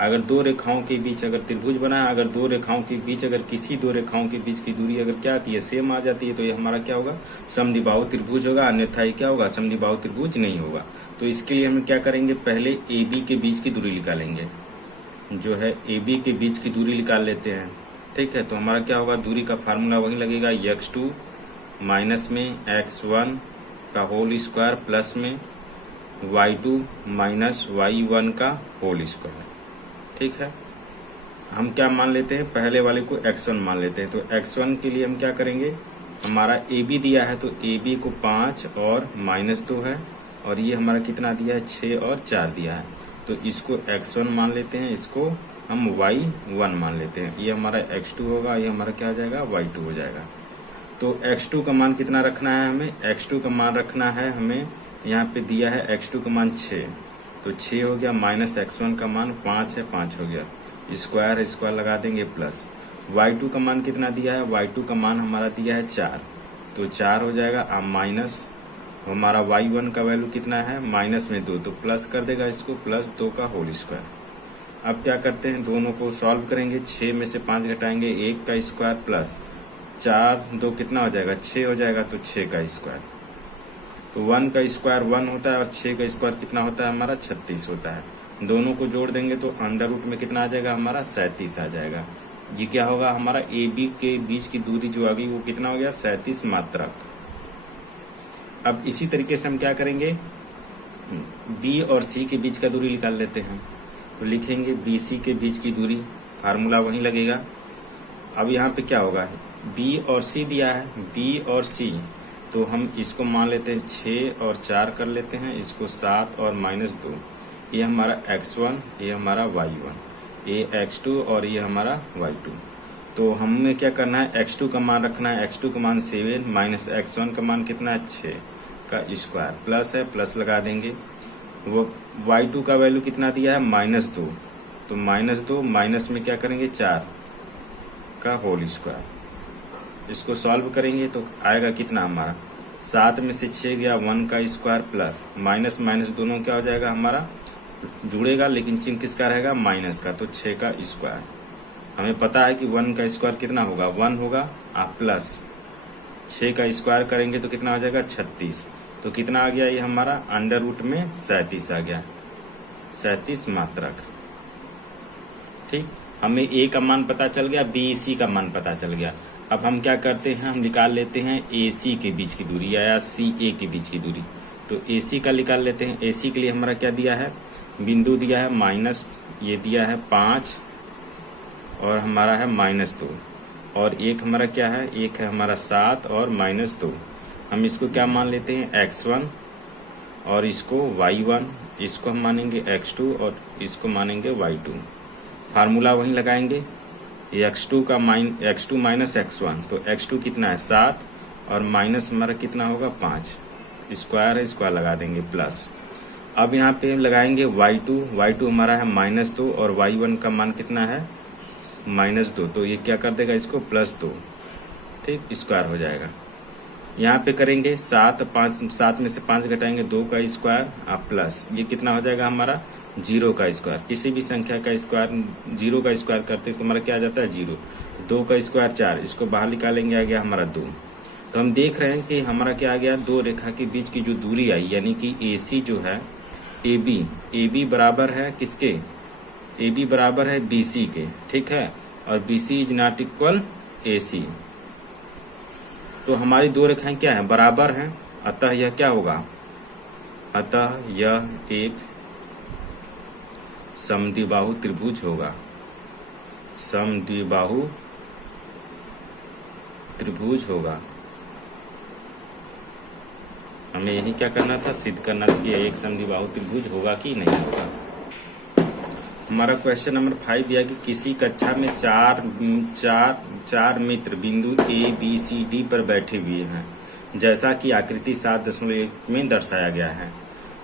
अगर दो रेखाओं के बीच अगर त्रिभुज बना है, अगर दो रेखाओं के बीच अगर किसी दो रेखाओं के बीच की दूरी अगर क्या आती है, सेम आ जाती है, तो ये हमारा क्या होगा, समद्विबाहु त्रिभुज होगा। अन्यथा ये क्या होगा, समद्विबाहु त्रिभुज नहीं होगा। तो इसके लिए हम क्या करेंगे, पहले AB के बीच की दूरी निकालेंगे। जो है AB के बीच की दूरी निकाल लेते हैं। ठीक है, तो हमारा क्या होगा, दूरी का फार्मूला वही लगेगा, x2 माइनस में x1 का होल स्क्वायर प्लस में y2 माइनस y1 का होल स्क्वायर। ठीक है, हम क्या मान लेते हैं, पहले वाले को x1 मान लेते हैं। तो x1 के लिए हम क्या करेंगे, हमारा AB दिया है तो AB को 5 और -2 है, और ये हमारा कितना दिया है, 6 और 4 दिया है। तो इसको x1 मान लेते हैं, इसको हम y1 मान लेते हैं। ये हमारा x2 होगा, ये हमारा क्या हो जाएगा, y2 हो जाएगा। तो x2 का मान कितना रखना है हमें, x2 का मान रखना है हमें, यहाँ पे दिया है x2 का मान 6, तो 6 हो गया, माइनस x1 का मान 5 है, 5 हो गया, स्क्वायर है, स्क्वायर लगा देंगे, प्लस y2 का मान कितना दिया है, y2 का मान हमारा दिया है 4, तो 4 हो जाएगा, अब माइनस हमारा y1 का वैल्यू कितना है, माइनस में 2, तो प्लस कर देगा इसको, +2 का होल स्क्वायर। अब क्या करते हैं, दोनों को सॉल्व करेंगे, 6 में से 5 घटाएंगे, 1 का स्क्वायर प्लस 4 2 कितना हो जाएगा, 6 हो जाएगा, तो 6 का स्क्वायर। तो 1 का स्क्वायर 1 होता है और 6 का स्क्वायर कितना होता है हमारा, 36 होता है। दोनों को जोड़ देंगे तो अंडर रूट में कितना आ जाएगा हमारा, 37 आ जाएगा। ये क्या होगा, हमारा AB के बीच की दूरी जो आ गई वो कितना हो गया, 37 मात्रक। अब इसी तरीके से हम क्या करेंगे, B और C के बीच का दूरी निकाल लेते हैं। तो लिखेंगे BC के बीच की दूरी, फार्मूला वही लगेगा। अब यहाँ पे क्या होगा, B और C दिया है, B और C, तो हम इसको मान लेते हैं 6 और 4 कर लेते हैं, इसको 7 और -2, ये हमारा x1, ये हमारा y1, ये x2 और ये हमारा y2। तो हमें क्या करना है, x2 का मान रखना है, x2 का मान 7 माइनस x1 का मान कितना है, 6 का स्क्वायर, प्लस है, प्लस लगा देंगे। वो y2 का वैल्यू कितना दिया है, -2, तो -2 माइनस में क्या करेंगे, 4 का होल स्क्वायर। इसको सॉल्व करेंगे तो आएगा कितना हमारा, 7 में से 6 गया, 1 का स्क्वायर प्लस माइनस माइनस दोनों क्या हो जाएगा हमारा, जुड़ेगा, लेकिन चिन्ह किसका रहेगा, माइनस का, तो 6 का स्क्वायर। हमें पता है कि 1 का स्क्वायर कितना होगा, 1 होगा, आप प्लस 6 का स्क्वायर करेंगे तो कितना हो जाएगा, 36। तो कितना आ गया, ये हमारा अंडर रूट में 37 आ गया, 37 मात्रक। ठीक, हमें A का मान पता चल गया, BC का मान पता चल गया। अब हम क्या करते हैं, हम निकाल लेते हैं AC के बीच की दूरी या CA के बीच की दूरी। तो AC का निकाल लेते हैं। AC के लिए हमारा क्या दिया है, बिंदु दिया है माइनस, ये दिया है 5 और हमारा है -2, और एक हमारा क्या है, एक है हमारा 7 और -2। हम इसको क्या मान लेते हैं, x1 और इसको y1, इसको हम मानेंगे x2 और इसको मानेंगे y2। फार्मूला वहीं लगाएंगे, x2 माइनस x1, तो x2 कितना है, 7 और माइनस हमारा कितना होगा, 5, स्क्वायर है, स्क्वायर लगा देंगे, प्लस। अब यहाँ पे लगाएंगे y2 हमारा है -2 और y1 का मान कितना है, -2, तो ये क्या कर देगा इसको, +2, ठीक, स्क्वायर हो जाएगा। यहाँ पे करेंगे 7 में से 5 घटाएंगे, 2 का स्क्वायर आप प्लस, ये कितना हो जाएगा हमारा, 0 का स्क्वायर। किसी भी संख्या का स्क्वायर 0 का स्क्वायर करते हैं तो हमारा क्या आ जाता है, 0। 2 का स्क्वायर 4, इसको बाहर निकालेंगे, आ गया हमारा 2। तो हम देख रहे हैं कि हमारा क्या आ गया, दो रेखा के बीच की जो दूरी आई, यानी कि AC जो है, AB बराबर है किसके, AB बराबर है BC के, ठीक है, और BC is not equal AC। तो हमारी दो रेखाएं क्या है, बराबर हैं, अतः यह क्या होगा, अतः यह एक समद्विबाहु त्रिभुज होगा, समद्विबाहु त्रिभुज होगा। हमें यही क्या करना था, सिद्ध करना था कि यह एक समद्विबाहु त्रिभुज होगा कि नहीं होगा। हमारा क्वेश्चन नंबर 5 दिया कि किसी कक्षा में चार मित्र बिंदु A, B, C, D पर बैठे हुए हैं, जैसा कि आकृति 7.1 में दर्शाया गया है।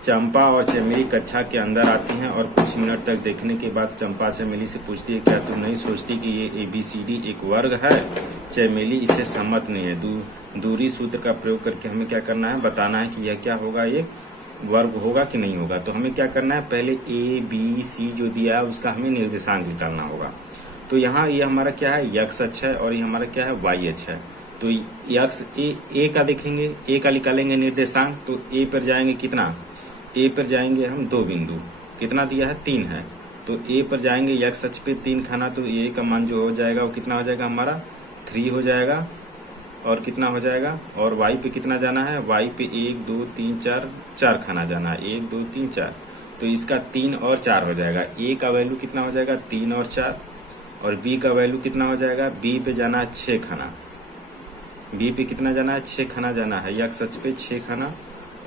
चंपा और चमेली कक्षा के अंदर आती हैं और कुछ मिनट तक देखने के बाद चंपा चमेली से पूछती है, क्या तुम नहीं सोचती कि ये ABCD एक वर्ग है? चमेली इससे सहमत नहीं है। दूरी सूत्र का प्रयोग करके हमें क्या करना है, बताना है कि यह क्या होगा, एक वर्ग होगा कि नहीं होगा। तो हमें क्या करना है, पहले ABC जो दिया है उसका हमें निर्देशांक निकालना होगा। तो यहाँ ये हमारा क्या है, x अक्ष है और ये हमारा क्या है, y अक्ष है। तो x a का देखेंगे, a का निकालेंगे निर्देशांक, तो a पर जाएंगे कितना, a पर जाएंगे हम 2 बिंदु, कितना दिया है 3 है, तो तो ए पर जाएंगे यक्स अक्ष पे 3 खाना, तो ए का मान जो हो जाएगा वो कितना हो जाएगा हमारा 3 हो जाएगा। और कितना हो जाएगा, और वाई पे कितना जाना है, वाई पे 1 2 3 4 खाना जाना है, 1 2 3 4। तो इसका 3 और 4 हो जाएगा। ए का वैल्यू कितना हो जाएगा 3 और 4, और बी का वैल्यू कितना हो जाएगा, बी पे जाना है 6 खाना। बी पे कितना जाना है 6 खाना जाना है, यक्स अक्ष पे 6 खाना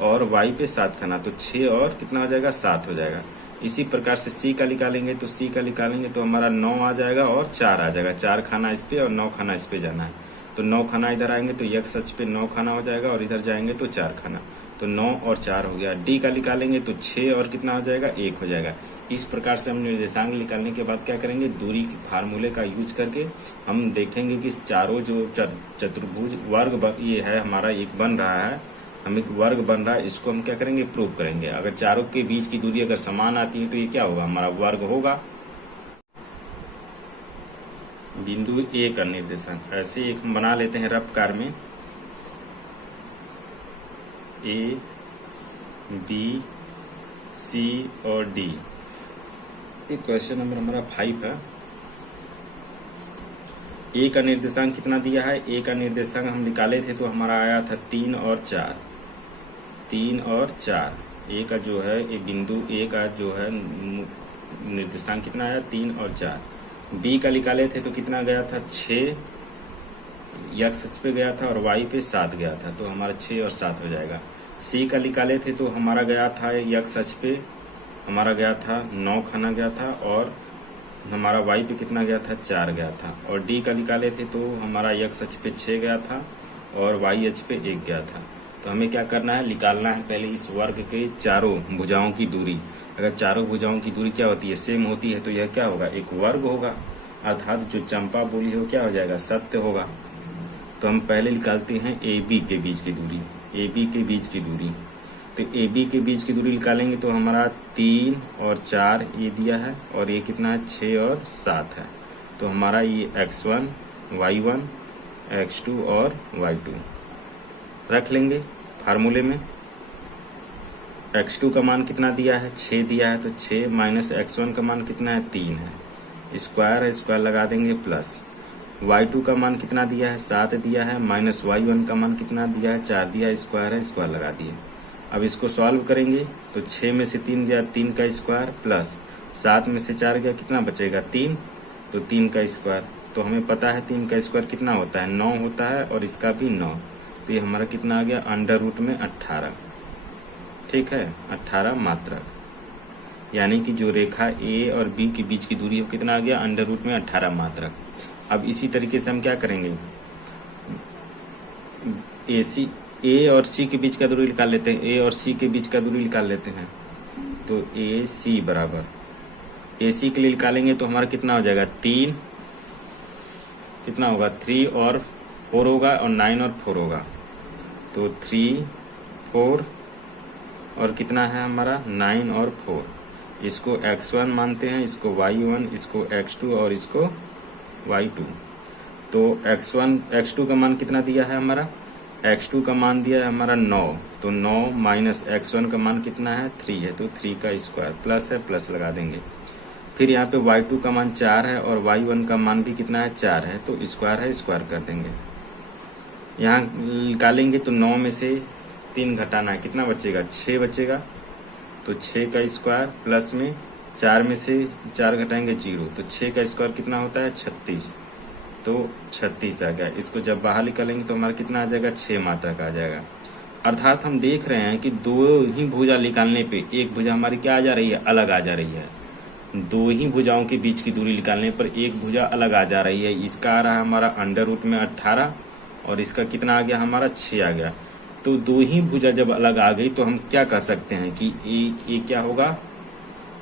और वाई पे 7 खाना, तो 6 और कितना हो जाएगा 7 हो जाएगा। इसी प्रकार से सी का निकालेंगे, तो सी का निकालेंगे तो हमारा 9 आ जाएगा और 4 आ जाएगा। 4 खाना इस पे और 9 खाना इस पे जाना है, तो 9 खाना इधर आएंगे तो यक्स अक्ष पे 9 खाना हो जाएगा और इधर जाएंगे तो 4 खाना, तो 9 और 4 हो गया। डी का निकालेंगे तो 6 और कितना हो जाएगा 1 हो जाएगा। इस प्रकार से हम निर्देशांक निकालने के बाद क्या करेंगे, दूरी के फार्मूले का यूज करके हम देखेंगे कि चारों जो चतुर्भुज वर्ग ये है हमारा एक बन रहा है, हम एक वर्ग बन रहा है, इसको हम क्या करेंगे प्रूव करेंगे। अगर चारों के बीच की दूरी अगर समान आती है तो ये क्या होगा, हमारा वर्ग होगा। बिंदु ए का निर्देशांक ऐसे एक हम बना लेते हैं रफ कार में, ए बी सी और डी। क्वेश्चन नंबर हमारा 5 है। ए का निर्देशांक कितना दिया है, ए का निर्देशांक हम निकाले थे तो हमारा आया था 3 और 4। 3 और 4 ए का जो है एक बिंदु ए का जो है निर्देशांक कितना आया 3 और 4। बी का निकाले थे तो कितना गया था 6, यक्स अक्ष पे गया था और वाई पे 7 गया था, तो हमारा 6 और 7 हो जाएगा। सी का निकाले थे तो हमारा गया था यक्स अक्ष पे हमारा गया था 9 खाना गया था और हमारा वाई पे कितना गया था 4 गया था। और डी का निकाले थे तो हमारा यक्स अक्ष पे 6 गया था और वाई अक्ष पे 1 गया था। तो हमें क्या करना है, निकालना है पहले इस वर्ग के चारों भुजाओं की दूरी। अगर चारों भुजाओं की दूरी क्या होती है, सेम होती है, तो यह क्या होगा, एक वर्ग होगा, अर्थात जो चंपा बोली हो क्या हो जाएगा, सत्य होगा। तो हम पहले निकालते हैं ए बी के बीच की दूरी। ए बी के बीच की दूरी, तो ए बी के बीच की दूरी निकालेंगे तो हमारा 3 और 4 ये दिया है और ये कितना है 6 और 7 है। तो हमारा ये x1 y1 x2 और y2 रख लेंगे फार्मूले में। x2 का मान कितना दिया है 6 दिया है, तो 6 माइनस x1 का मान कितना है 3 है, स्क्वायर है, स्क्वायर लगा देंगे प्लस। y2 का मान कितना दिया है 7 दिया है, माइनस y1 का मान कितना दिया है 4 दिया है, स्क्वायर है, स्क्वायर लगा दिए। अब इसको सॉल्व करेंगे तो 6 में से 3 गया 3 का स्क्वायर प्लस 7 में से 4 गया कितना बचेगा 3, तो 3 का स्क्वायर। तो हमें पता है 3 का स्क्वायर कितना होता है 9 होता है और इसका भी 9, तो ये हमारा कितना आ गया अंडर रूट में 18। ठीक है, 18 मात्रक, यानी कि जो रेखा ए और बी के बीच की दूरी है कितना आ गया अंडर रूट में 18 मात्रक। अब इसी तरीके से हम क्या करेंगे, ए और सी के बीच का दूरी निकाल लेते हैं। ए और सी के बीच का दूरी निकाल लेते हैं, तो ए सी बराबर ए सी के लिए निकालेंगे तो हमारा कितना हो जाएगा 3, कितना होगा 3 और 4 होगा और 9 और 4 होगा, तो 3 4 और कितना है हमारा 9 और 4। इसको x1 मानते हैं, इसको y1, इसको x2 और इसको y2। तो x2 का मान कितना दिया है हमारा, x2 का मान दिया है हमारा 9, तो 9 माइनस x1 का मान कितना है 3 है, तो 3 का स्क्वायर प्लस है, प्लस लगा देंगे। फिर यहाँ पे y2 का मान 4 है और y1 का मान भी कितना है 4 है, तो स्क्वायर है, स्क्वायर कर देंगे। यहाँ निकालेंगे तो 9 में से 3 घटाना है, कितना बचेगा 6 बचेगा, तो 6 का स्क्वायर प्लस में 4 में से 4 घटाएंगे 0, तो 6 का स्क्वायर कितना होता है 36, तो 36 आ गया। इसको जब बाहर निकालेंगे तो हमारा कितना आ जाएगा 6 मात्रक आ जाएगा। अर्थात हम देख रहे हैं कि दो ही भुजा निकालने पे एक भुजा हमारी क्या आ जा रही है, अलग आ जा रही है। दो ही भुजाओं के बीच की दूरी निकालने पर एक भुजा अलग आ जा रही है। इसका आ रहा है हमारा अंडर रूट में 18 और इसका कितना आ गया हमारा 6 आ गया। तो दो ही भुजा जब अलग आ गई तो हम क्या कह सकते हैं कि ये क्या होगा,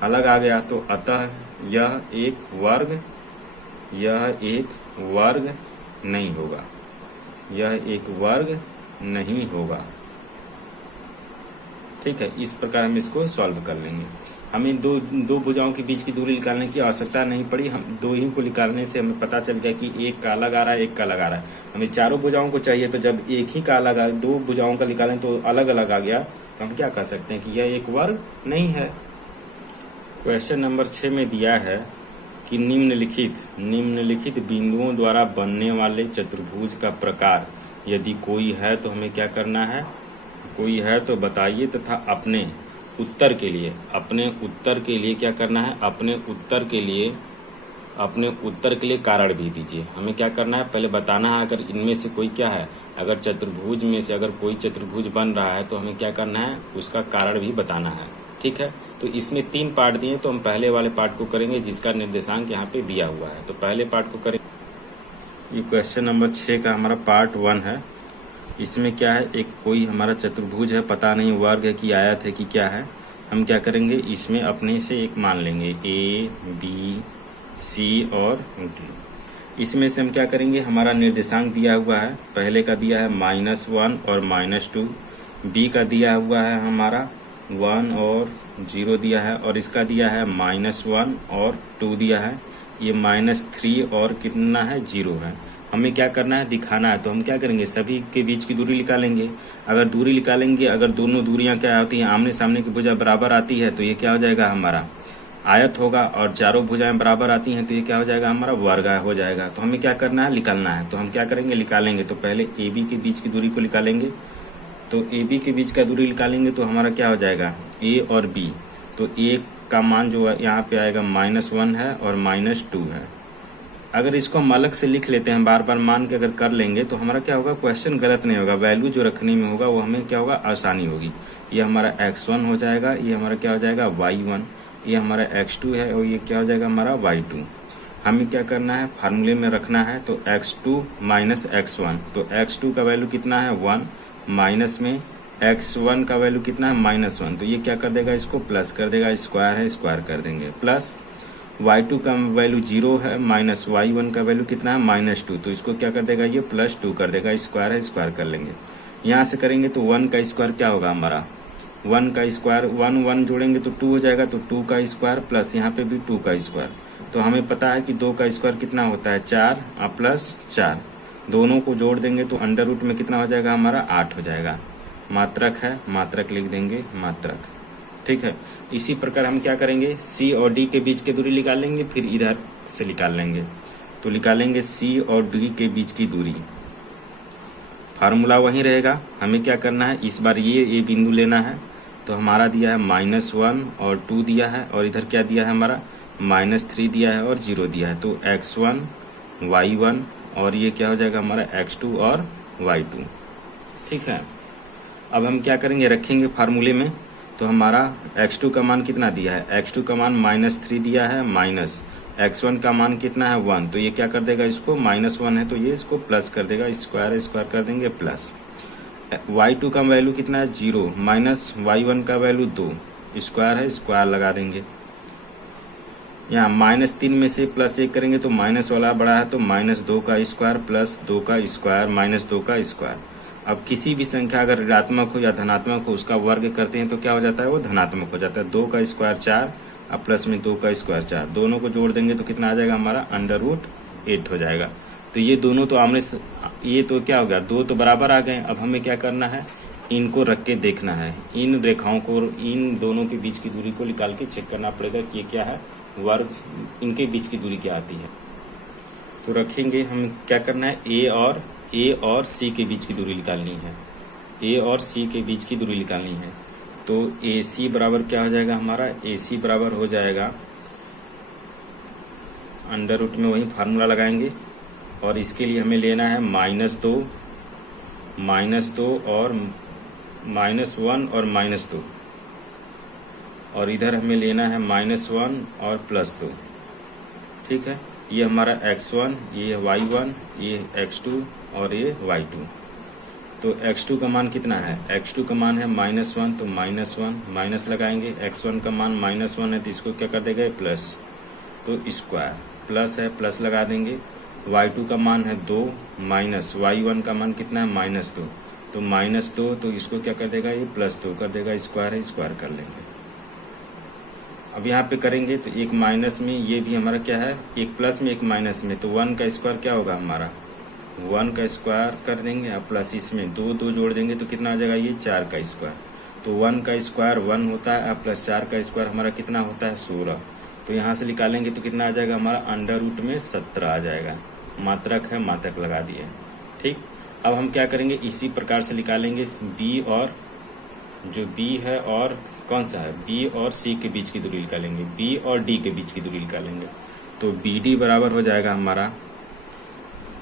अलग आ गया, तो अतः यह एक वर्ग नहीं होगा, यह एक वर्ग नहीं होगा। ठीक है, इस प्रकार हम इसको सॉल्व कर लेंगे। हमें दो भुजाओं के बीच की दूरी निकालने की आवश्यकता नहीं पड़ी, हम दो ही को निकालने से हमें पता चल गया कि एक का अलग आ रहा है, एक का अलग आ रहा है। हमें चारों भुजाओं को चाहिए, तो जब एक ही का अलग आ, दो भुजाओं का निकालें तो अलग अलग आ गया, तो हम क्या कह सकते हैं कि यह एक वर्ग नहीं है। क्वेश्चन नंबर 6 में दिया है कि निम्नलिखित बिंदुओं द्वारा बनने वाले चतुर्भुज का प्रकार यदि कोई है तो हमें क्या करना है, कोई है तो बताइए तथा अपने उत्तर के लिए क्या करना है, अपने उत्तर के लिए कारण भी दीजिए। हमें क्या करना है, पहले बताना है अगर इनमें से कोई क्या है, अगर चतुर्भुज में से अगर कोई चतुर्भुज बन रहा है तो हमें क्या करना है, उसका कारण भी बताना है। ठीक है, तो इसमें 3 पार्ट दिए तो हम पहले वाले पार्ट को करेंगे जिसका निर्देशांक यहाँ पे दिया हुआ है। तो पहले पार्ट को करेंगे। ये क्वेश्चन नंबर 6 का हमारा पार्ट 1 है। इसमें क्या है, एक कोई हमारा चतुर्भुज है, पता नहीं वर्ग है कि आयत है कि क्या है। हम क्या करेंगे, इसमें अपने से एक मान लेंगे A, B, C और D। इसमें से हम क्या करेंगे, हमारा निर्देशांक दिया हुआ है, पहले का दिया है -1 और -2, B का दिया हुआ है हमारा 1 और 0 दिया है, और इसका दिया है -1 और 2 दिया है, ये -3 और कितना है 0 है। हमें क्या करना है, दिखाना है। तो हम क्या करेंगे, सभी के बीच की दूरी निकालेंगे। अगर दूरी निकालेंगे, अगर दोनों दूरियां क्या होती हैं, आमने सामने की भुजा बराबर आती है तो ये क्या हो जाएगा, हमारा आयत होगा, और चारों भुजाएं बराबर आती हैं तो ये क्या हो जाएगा, हमारा वर्ग हो जाएगा। तो हमें क्या करना है, निकालना है। तो हम क्या करेंगे, निकालेंगे। तो पहले AB के बीच की दूरी को निकालेंगे। तो AB के बीच का दूरी निकालेंगे तो हमारा क्या हो जाएगा, A और B। तो A का मान जो है यहाँ पे आएगा -1 है और -2 है। अगर इसको हम अलग से लिख लेते हैं, बार बार मान के अगर कर लेंगे तो हमारा क्या होगा, क्वेश्चन गलत नहीं होगा, वैल्यू जो रखने में होगा वो हमें क्या होगा, आसानी होगी। ये हमारा x1 हो जाएगा, ये हमारा क्या हो जाएगा y1, ये हमारा x2 है और ये क्या हो जाएगा हमारा y2। हमें क्या करना है, फार्मूले में रखना है। तो x2 माइनस x1, तो x2 का वैल्यू कितना है 1, माइनस में x1 का वैल्यू कितना है -1, तो ये क्या कर देगा, इसको प्लस कर देगा, स्क्वायर है स्क्वायर कर देंगे, प्लस y2 का वैल्यू 0 है, माइनस y1 का वैल्यू कितना है -2, तो इसको क्या कर देगा, ये +2 कर देगा, स्क्वायर है स्क्वायर कर लेंगे। यहाँ से करेंगे तो 1 का स्क्वायर क्या होगा हमारा, 1 का स्क्वायर 1 जोड़ेंगे तो 2 हो जाएगा, तो 2 का स्क्वायर प्लस यहाँ पे भी 2 का स्क्वायर। तो हमें पता है कि 2 का स्क्वायर कितना होता है 4 प्लस 4, दोनों को जोड़ देंगे तो अंडर रूट में कितना हो जाएगा हमारा 8 हो जाएगा। मात्रक है, मात्रक लिख देंगे, मात्रक। ठीक है, इसी प्रकार हम क्या करेंगे, C और D के बीच की दूरी निकाल लेंगे, फिर इधर से निकाल लेंगे। तो निकालेंगे C और D के बीच की दूरी, फार्मूला वहीं रहेगा। हमें क्या करना है, इस बार ये बिंदु लेना है। तो हमारा दिया है -1 और 2 दिया है, और इधर क्या दिया है हमारा -3 दिया है और 0 दिया है। तो x1 y1 और ये क्या हो जाएगा हमारा x2 और y2। ठीक है, अब हम क्या करेंगे, रखेंगे फार्मूले में। तो हमारा x2 का मान कितना दिया है, x2 का मान -3 दिया है, माइनस x1 का मान कितना है 1, तो ये क्या कर देगा, इसको -1 है तो ये इसको प्लस कर देगा, स्क्वायर स्क्वायर कर देंगे, प्लस y2 का वैल्यू कितना है 0, माइनस y1 का वैल्यू 2, स्क्वायर है स्क्वायर लगा देंगे। यहाँ -3 में से +1 करेंगे तो माइनस वाला बड़ा है, तो -2 का स्क्वायर प्लस 2 का स्क्वायर -2 का स्क्वायर। अब किसी भी संख्या अगर ऋणात्मक हो या धनात्मक हो, उसका वर्ग करते हैं तो क्या हो जाता है, वो धनात्मक हो जाता है। 2 का स्क्वायर 4 और प्लस में 2 का स्क्वायर 4, दोनों को जोड़ देंगे तो कितना आ जाएगा हमारा √8 हो जाएगा। तो ये दोनों तो आमने, ये तो क्या हो गया, 2 तो बराबर आ गए। अब हमें क्या करना है, इनको रख के देखना है, इन रेखाओं को, इन दोनों के बीच की दूरी को निकाल के चेक करना पड़ेगा कि ये क्या है, वर्ग, इनके बीच की दूरी क्या आती है। तो रखेंगे, हम क्या करना है, A और C के बीच की दूरी निकालनी है, A और C के बीच की दूरी निकालनी है। तो AC बराबर क्या हो जाएगा हमारा, AC बराबर हो जाएगा, अंडर रूट में वही फार्मूला लगाएंगे, और इसके लिए हमें लेना है -2 और -1 और -2, और इधर हमें लेना है -1 और +2। ठीक है, ये हमारा x1, ये y1, ये x2 और ये y2। तो x2 का मान कितना है, x2 का मान है -1, तो -1 माइनस लगाएंगे, x1 का मान -1 है तो इसको क्या कर देगा, प्लस, तो स्क्वायर, प्लस है प्लस लगा देंगे। y2 का मान है 2, माइनस y1 का मान कितना है -2, तो -2, तो इसको क्या कर देगा, ये +2 कर देगा, स्क्वायर है स्क्वायर कर लेंगे। अब यहाँ पे करेंगे तो एक माइनस में, ये भी हमारा क्या है, एक प्लस में एक माइनस में, तो 1 का स्क्वायर क्या होगा हमारा, 1 का स्क्वायर कर देंगे, और प्लस इसमें 2 जोड़ देंगे तो कितना आ जाएगा, ये 4 का स्क्वायर। तो 1 का स्क्वायर 1 होता है, प्लस 4 का स्क्वायर हमारा कितना होता है 16। तो यहाँ से निकालेंगे तो कितना आ जाएगा हमारा अंडर रूट में 17 आ जाएगा। मात्रक है, मात्रक लगा दिए। ठीक, अब हम क्या करेंगे, इसी प्रकार से निकालेंगे बी और जो बी है और कौन सा है, बी और सी के बीच की दूरी निकालेंगे, बी और डी के बीच की दूरी निकालेंगे। तो बी डी बराबर हो जाएगा हमारा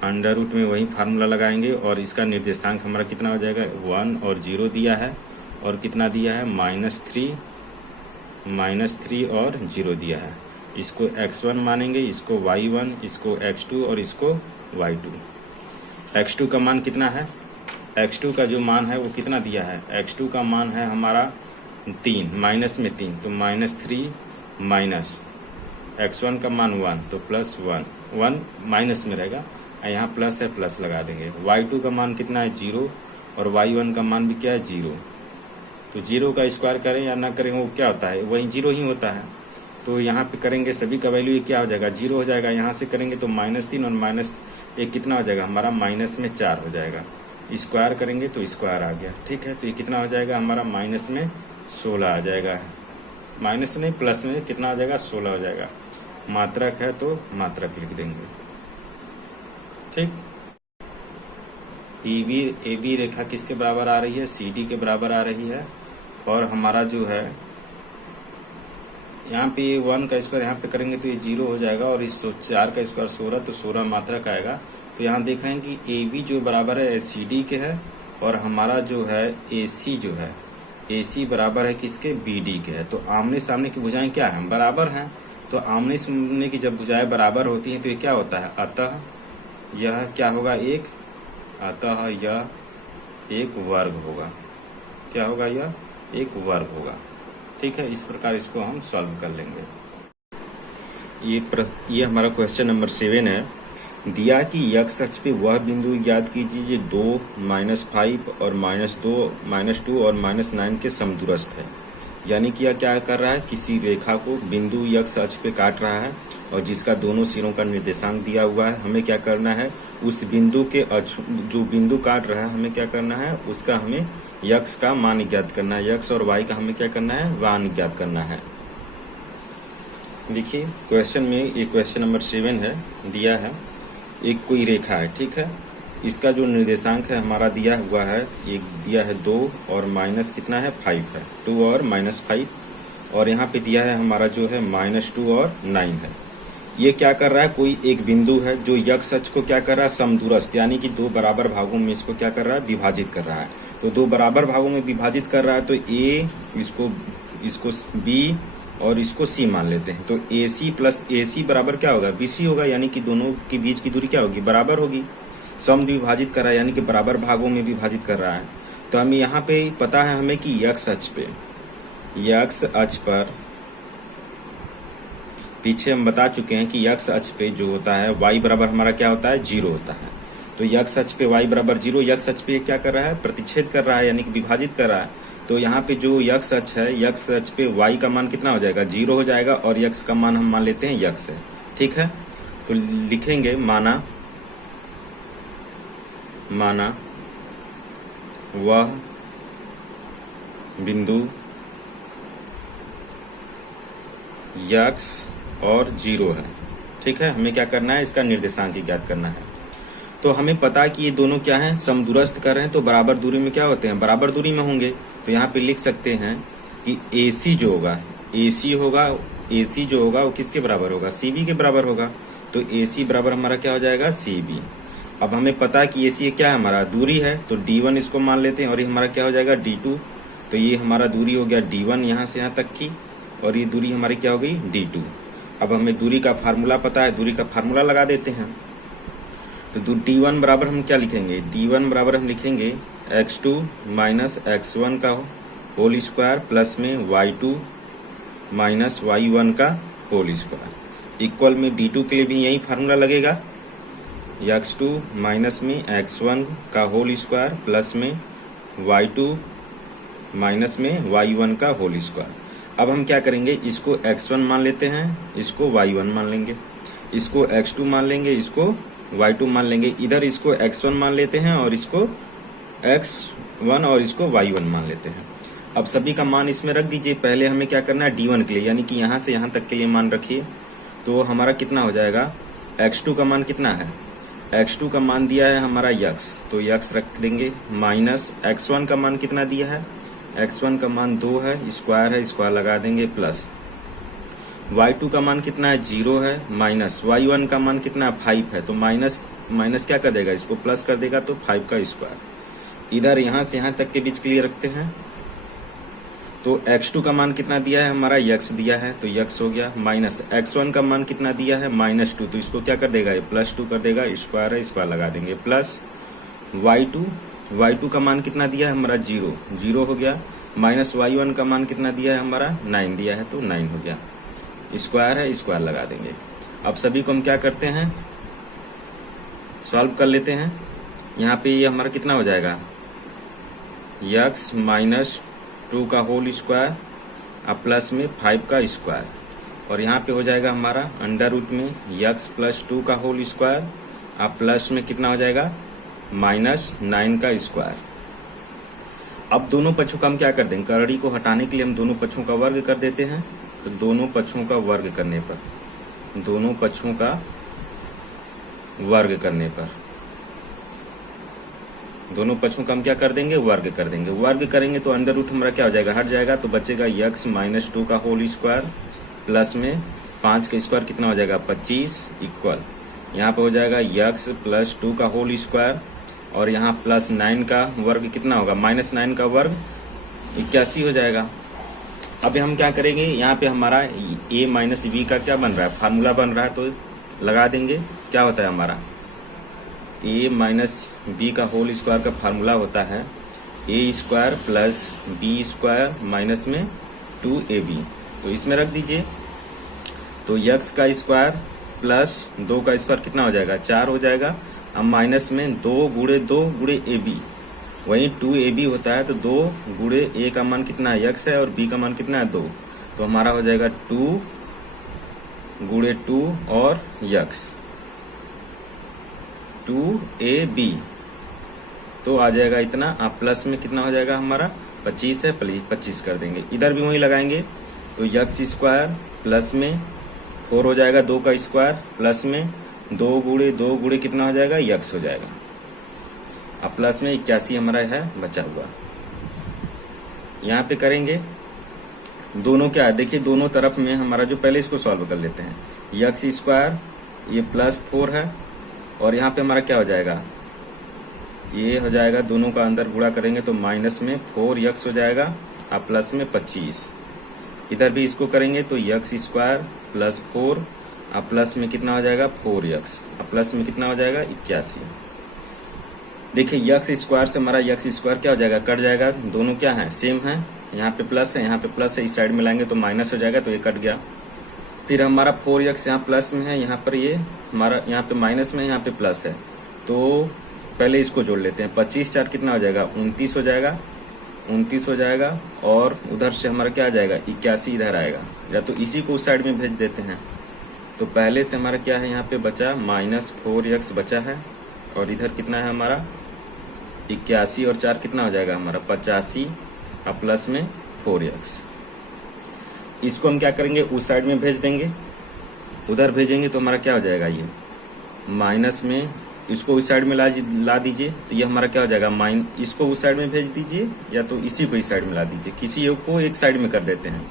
अंडर रूट में वही फार्मूला लगाएंगे और इसका निर्देशांक हमारा कितना हो जाएगा 1 और 0 दिया है और कितना दिया है -3 और 0 दिया है। इसको x1 मानेंगे, इसको y1, इसको x2 और इसको y2। x2 का मान कितना है, x2 का जो मान है वो कितना दिया है, x2 का मान है हमारा 3, माइनस में 3, तो -3 माइनस x1 का मान 1, तो +1 माइनस में रहेगा, यहाँ प्लस है, प्लस लगा देंगे। y2 का मान कितना है 0 और y1 का मान भी क्या है 0। तो 0 का स्क्वायर करें या ना करें वो क्या होता है, वही 0 ही होता है। तो यहाँ पे करेंगे सभी का वैल्यू ये क्या हो जाएगा 0 हो जाएगा। यहाँ से करेंगे तो -3 और -1 कितना हो जाएगा हमारा -4 हो जाएगा। स्क्वायर करेंगे तो स्क्वायर आ गया। ठीक है, तो ये कितना हो जाएगा हमारा -16 आ जाएगा। माइनस नहीं प्लस में कितना हो जाएगा 16 हो जाएगा। मात्रक है तो मात्रक लिख देंगे। ठीक, ए बी रेखा किसके बराबर आ रही है, सी डी के बराबर आ रही है। और हमारा जो है यहाँ पे 1 का स्क्वायर यहाँ पे करेंगे तो ये 0 हो जाएगा और इस 4 का स्क्वायर 16, तो 16 मात्रक आएगा। तो यहाँ देख रहे हैं कि ए बी जो बराबर है सी डी के है और हमारा जो है ए सी जो है ए सी बराबर है किसके, बी डी के है। तो आमने सामने की भुजाएं क्या है, बराबर हैं। तो आमने सामने की जब भुजाएं बराबर होती हैं तो ये क्या होता है, अतः यह क्या होगा अतः यह एक वर्ग होगा। क्या होगा, यह एक वर्ग होगा। ठीक है, इस प्रकार इसको हम सॉल्व कर लेंगे। ये हमारा क्वेश्चन नंबर 7 है। दिया कि x अक्ष पे वह बिंदु ज्ञात कीजिए 2, -5 और -2 और -9 के समदूरस्थ है। यानी कि यह क्या कर रहा है, किसी रेखा को बिंदु x अक्ष पे काट रहा है और जिसका दोनों सिरों का निर्देशांक दिया हुआ है। हमें क्या करना है, उस बिंदु के जो बिंदु काट रहा है हमें क्या करना है, उसका हमें x का मान ज्ञात करना है, x और y का हमें क्या करना है, मान ज्ञात करना है। देखिए क्वेश्चन में, ये क्वेश्चन नंबर 7 है। दिया है एक कोई रेखा है, ठीक है, इसका जो निर्देशांक है हमारा दिया हुआ है, एक दिया है 2 और माइनस कितना है 5 है, 2 और -5। और यहाँ पे दिया है हमारा जो है -2 और 9 है। ये क्या कर रहा है, कोई एक बिंदु है जो x अक्ष को क्या कर रहा है, समदूरस्थ, यानी कि 2 बराबर भागों में इसको क्या कर रहा है, विभाजित कर रहा है। तो 2 बराबर भागों में विभाजित कर रहा है तो a इसको b और इसको c मान लेते हैं। तो AC प्लस AC बराबर क्या होगा, BC होगा, यानी कि दोनों के बीच की दूरी क्या होगी, बराबर होगी। सम विभाजित कर रहा है यानी कि बराबर भागों में विभाजित कर रहा है। तो हमें यहाँ पे पता है हमें कि x अक्ष पर पीछे हम बता चुके हैं कि x अक्ष पे जो होता है y बराबर हमारा क्या होता है, 0 होता है। तो x अक्ष पे y बराबर 0, x अक्ष पे क्या कर रहा है, प्रतिच्छेद कर रहा है यानी कि विभाजित कर रहा है। तो यहाँ पे जो x अक्ष है, x अक्ष पे y का मान कितना हो जाएगा, 0 हो जाएगा और x का मान हम मान लेते हैं x है। ठीक है, तो लिखेंगे माना वह बिंदु x और 0 है। ठीक है, हमें क्या करना है, इसका निर्देशांक ज्ञात करना है। तो हमें पता है कि ये दोनों क्या हैं, समदूरस्थ कर रहे हैं, तो बराबर दूरी में क्या होते हैं, बराबर दूरी में होंगे। तो यहाँ पे लिख सकते हैं कि AC जो होगा वो किसके बराबर होगा, CB के बराबर होगा। तो AC बराबर हमारा क्या हो जाएगा, CB। अब हमें पता है कि AC क्या है, हमारा दूरी है, तो D1 इसको मान लेते हैं और ये हमारा क्या हो जाएगा, D2। तो ये हमारा दूरी हो गया D1 यहाँ से यहाँ तक की, और ये दूरी हमारी क्या हो गई, D2। अब हमें दूरी का फार्मूला पता है, दूरी का फार्मूला लगा देते हैं। तो D1 बराबर हम क्या लिखेंगे, D1 बराबर हम लिखेंगे x2 माइनस x1 का होल स्क्वायर प्लस में y2 माइनस y1 का होल स्क्वायर इक्वल में D2 के लिए भी यही फार्मूला लगेगा, x2 माइनस में x1 का होल स्क्वायर प्लस में y2 माइनस में y1 का होल स्क्वायर। अब हम क्या करेंगे, इसको x1 मान लेते हैं, इसको y1 मान लेंगे, इसको x2 मान लेंगे, इसको y2 मान लेंगे। इधर इसको x1 मान लेते हैं और इसको x1 और इसको y1 मान लेते हैं। अब सभी का मान इसमें रख दीजिए। पहले हमें क्या करना है, D1 के लिए, यानी कि यहाँ से यहाँ तक के लिए मान रखिए। तो हमारा कितना हो जाएगा, x2 का मान कितना है, x2 का मान दिया है हमारा x, तो x रख देंगे, माइनस x1 का मान कितना दिया है, x1 का मान 2 है, स्क्वायर लगा देंगे, प्लस y2 का मान कितना है, 0 है, माइनस y1 का मान कितना है, 5 है, तो माइनस क्या कर देगा, इसको प्लस कर देगा, तो 5 का स्क्वायर। इधर यहाँ से यहाँ तक के बीच के लिए रखते हैं। तो x2 का मान कितना दिया है हमारा, x दिया है, तो x हो गया, माइनस x1 का मान कितना दिया है, -2, तो इसको क्या कर देगा, ये +2 कर देगा, स्क्वायर है, स्क्वायर लगा देंगे, प्लस y2 का मान कितना दिया है हमारा, 0 हो गया, माइनस y1 का मान कितना दिया है हमारा, 9 दिया है, तो 9 हो गया, स्क्वायर है, स्क्वायर लगा देंगे। अब सभी को हम क्या करते हैं, सॉल्व कर लेते हैं। यहाँ पे ये हमारा कितना हो जाएगा, x माइनस 2 का होल स्क्वायर, अब प्लस में 5 का स्क्वायर, और यहाँ पे हो जाएगा हमारा अंडर रूट में x प्लस 2 का होल स्क्वायर, अब प्लस में कितना हो जाएगा, -9 का स्क्वायर। अब दोनों पक्षों का हम क्या कर देंगे, करड़ी को हटाने के लिए हम दोनों पक्षों का वर्ग कर देते हैं। तो दोनों पक्षों का वर्ग करने पर, दोनों पक्षों का वर्ग करने पर, दोनों पक्षों का हम क्या कर देंगे, वर्ग कर देंगे। वर्ग करेंगे तो अंडर रूट हमारा क्या हो जाएगा, हट जाएगा, तो बचेगा x माइनस 2 का होल स्क्वायर, प्लस में 5 का स्क्वायर कितना हो जाएगा, 25, इक्वल यहाँ पे हो जाएगा x प्लस 2 का होल स्क्वायर, और यहाँ प्लस 9 का वर्ग कितना होगा, -9 का वर्ग 81 हो जाएगा। अब हम क्या करेंगे, यहाँ पे हमारा a माइनस b का क्या बन रहा है, फार्मूला बन रहा है, तो लगा देंगे। क्या होता है हमारा, a माइनस बी का होल स्क्वायर का फार्मूला होता है a square plus b square minus में 2ab, तो इसमें रख दीजिए। तो x का स्क्वायर प्लस 2 का स्क्वायर कितना हो जाएगा, 4 हो जाएगा। अब माइनस में 2 गुणे ab, वहीं 2ab होता है, तो 2 गुणे a का मान कितना है, x है, और b का मान कितना है, 2, तो हमारा हो जाएगा 2 गुणे 2 और x 2ab, तो आ जाएगा इतना। आप प्लस में कितना हो जाएगा हमारा, 25 है, 25 कर देंगे। इधर भी वही लगाएंगे, तो x स्क्वायर प्लस में 4 हो जाएगा, 2 का स्क्वायर, प्लस में 2 गुणे कितना हो जाएगा, x हो जाएगा। अब प्लस में 81 हमारा है बचा हुआ। यहाँ पे करेंगे दोनों क्या है, देखिए दोनों तरफ में हमारा जो, पहले इसको सॉल्व कर लेते हैं। x स्क्वायर ये प्लस 4 है, और यहाँ पे हमारा क्या हो जाएगा, ये हो जाएगा, दोनों का अंदर गुणा करेंगे तो माइनस में 4x हो जाएगा, अब प्लस में 25। इधर भी इसको करेंगे तो x स्क्वायर प्लस 4, अब प्लस में कितना हो जाएगा, 4x, अब प्लस में कितना हो जाएगा, 81। देखिए x स्क्वायर से हमारा x स्क्वायर क्या हो जाएगा, कट जाएगा, दोनों क्या है, सेम है। यहाँ पे प्लस है, यहाँ पे प्लस है, इस साइड में लाएंगे तो माइनस हो जाएगा, तो ये कट गया। फिर हमारा 4x यहाँ प्लस में है, यहाँ पर ये हमारा यहाँ पे माइनस में है, यहाँ पे प्लस है, तो पहले इसको जोड़ लेते हैं। 25 4 कितना हो जाएगा, 29 हो जाएगा, 29 हो जाएगा, और उधर से हमारा क्या आ जाएगा, 81 इधर आएगा, या तो इसी को उस साइड में भेज देते हैं। तो पहले से हमारा क्या है, यहाँ पे बचा -4x बचा है, और इधर कितना है हमारा 81, और 4 कितना हो जाएगा हमारा 85, और प्लस में 4x। इसको हम क्या करेंगे, उस साइड में भेज देंगे। उधर भेजेंगे तो हमारा क्या हो जाएगा, ये माइनस में, इसको उस साइड में ला दीजिए, तो ये हमारा क्या हो जाएगा, इसको उस साइड में भेज दीजिए, या तो इसी को इस साइड में ला दीजिए, किसी एक को एक साइड में कर देते हैं।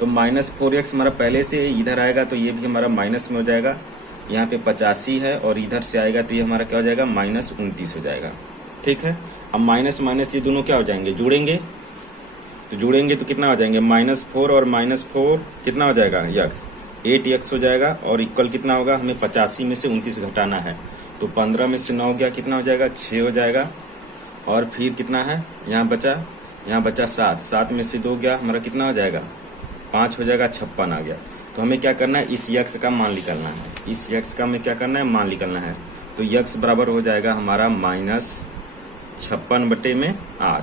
तो -4x हमारा पहले से इधर आएगा, तो ये भी हमारा माइनस में हो जाएगा। यहाँ पे 85 है, और इधर से आएगा तो ये हमारा क्या हो जाएगा, -29 हो जाएगा। ठीक है, अब माइनस माइनस ये दोनों क्या हो जाएंगे, जुड़ेंगे, तो जुड़ेंगे तो कितना हो जाएंगे, -4 और -4 कितना हो जाएगा, x 8x हो जाएगा, और इक्वल कितना होगा, हमें 85 में से 29 घटाना है, तो 15 में से 9 गया, कितना हो जाएगा, 6 हो जाएगा। और फिर कितना है, यहाँ बचा 7, 7 में से 2 गया, हमारा कितना हो जाएगा, 5 हो जाएगा, 56 आ गया। तो हमें क्या करना है, इस x का मान निकालना है, इस x का हमें क्या करना है, मान निकालना है। तो x बराबर हो जाएगा हमारा -56/8।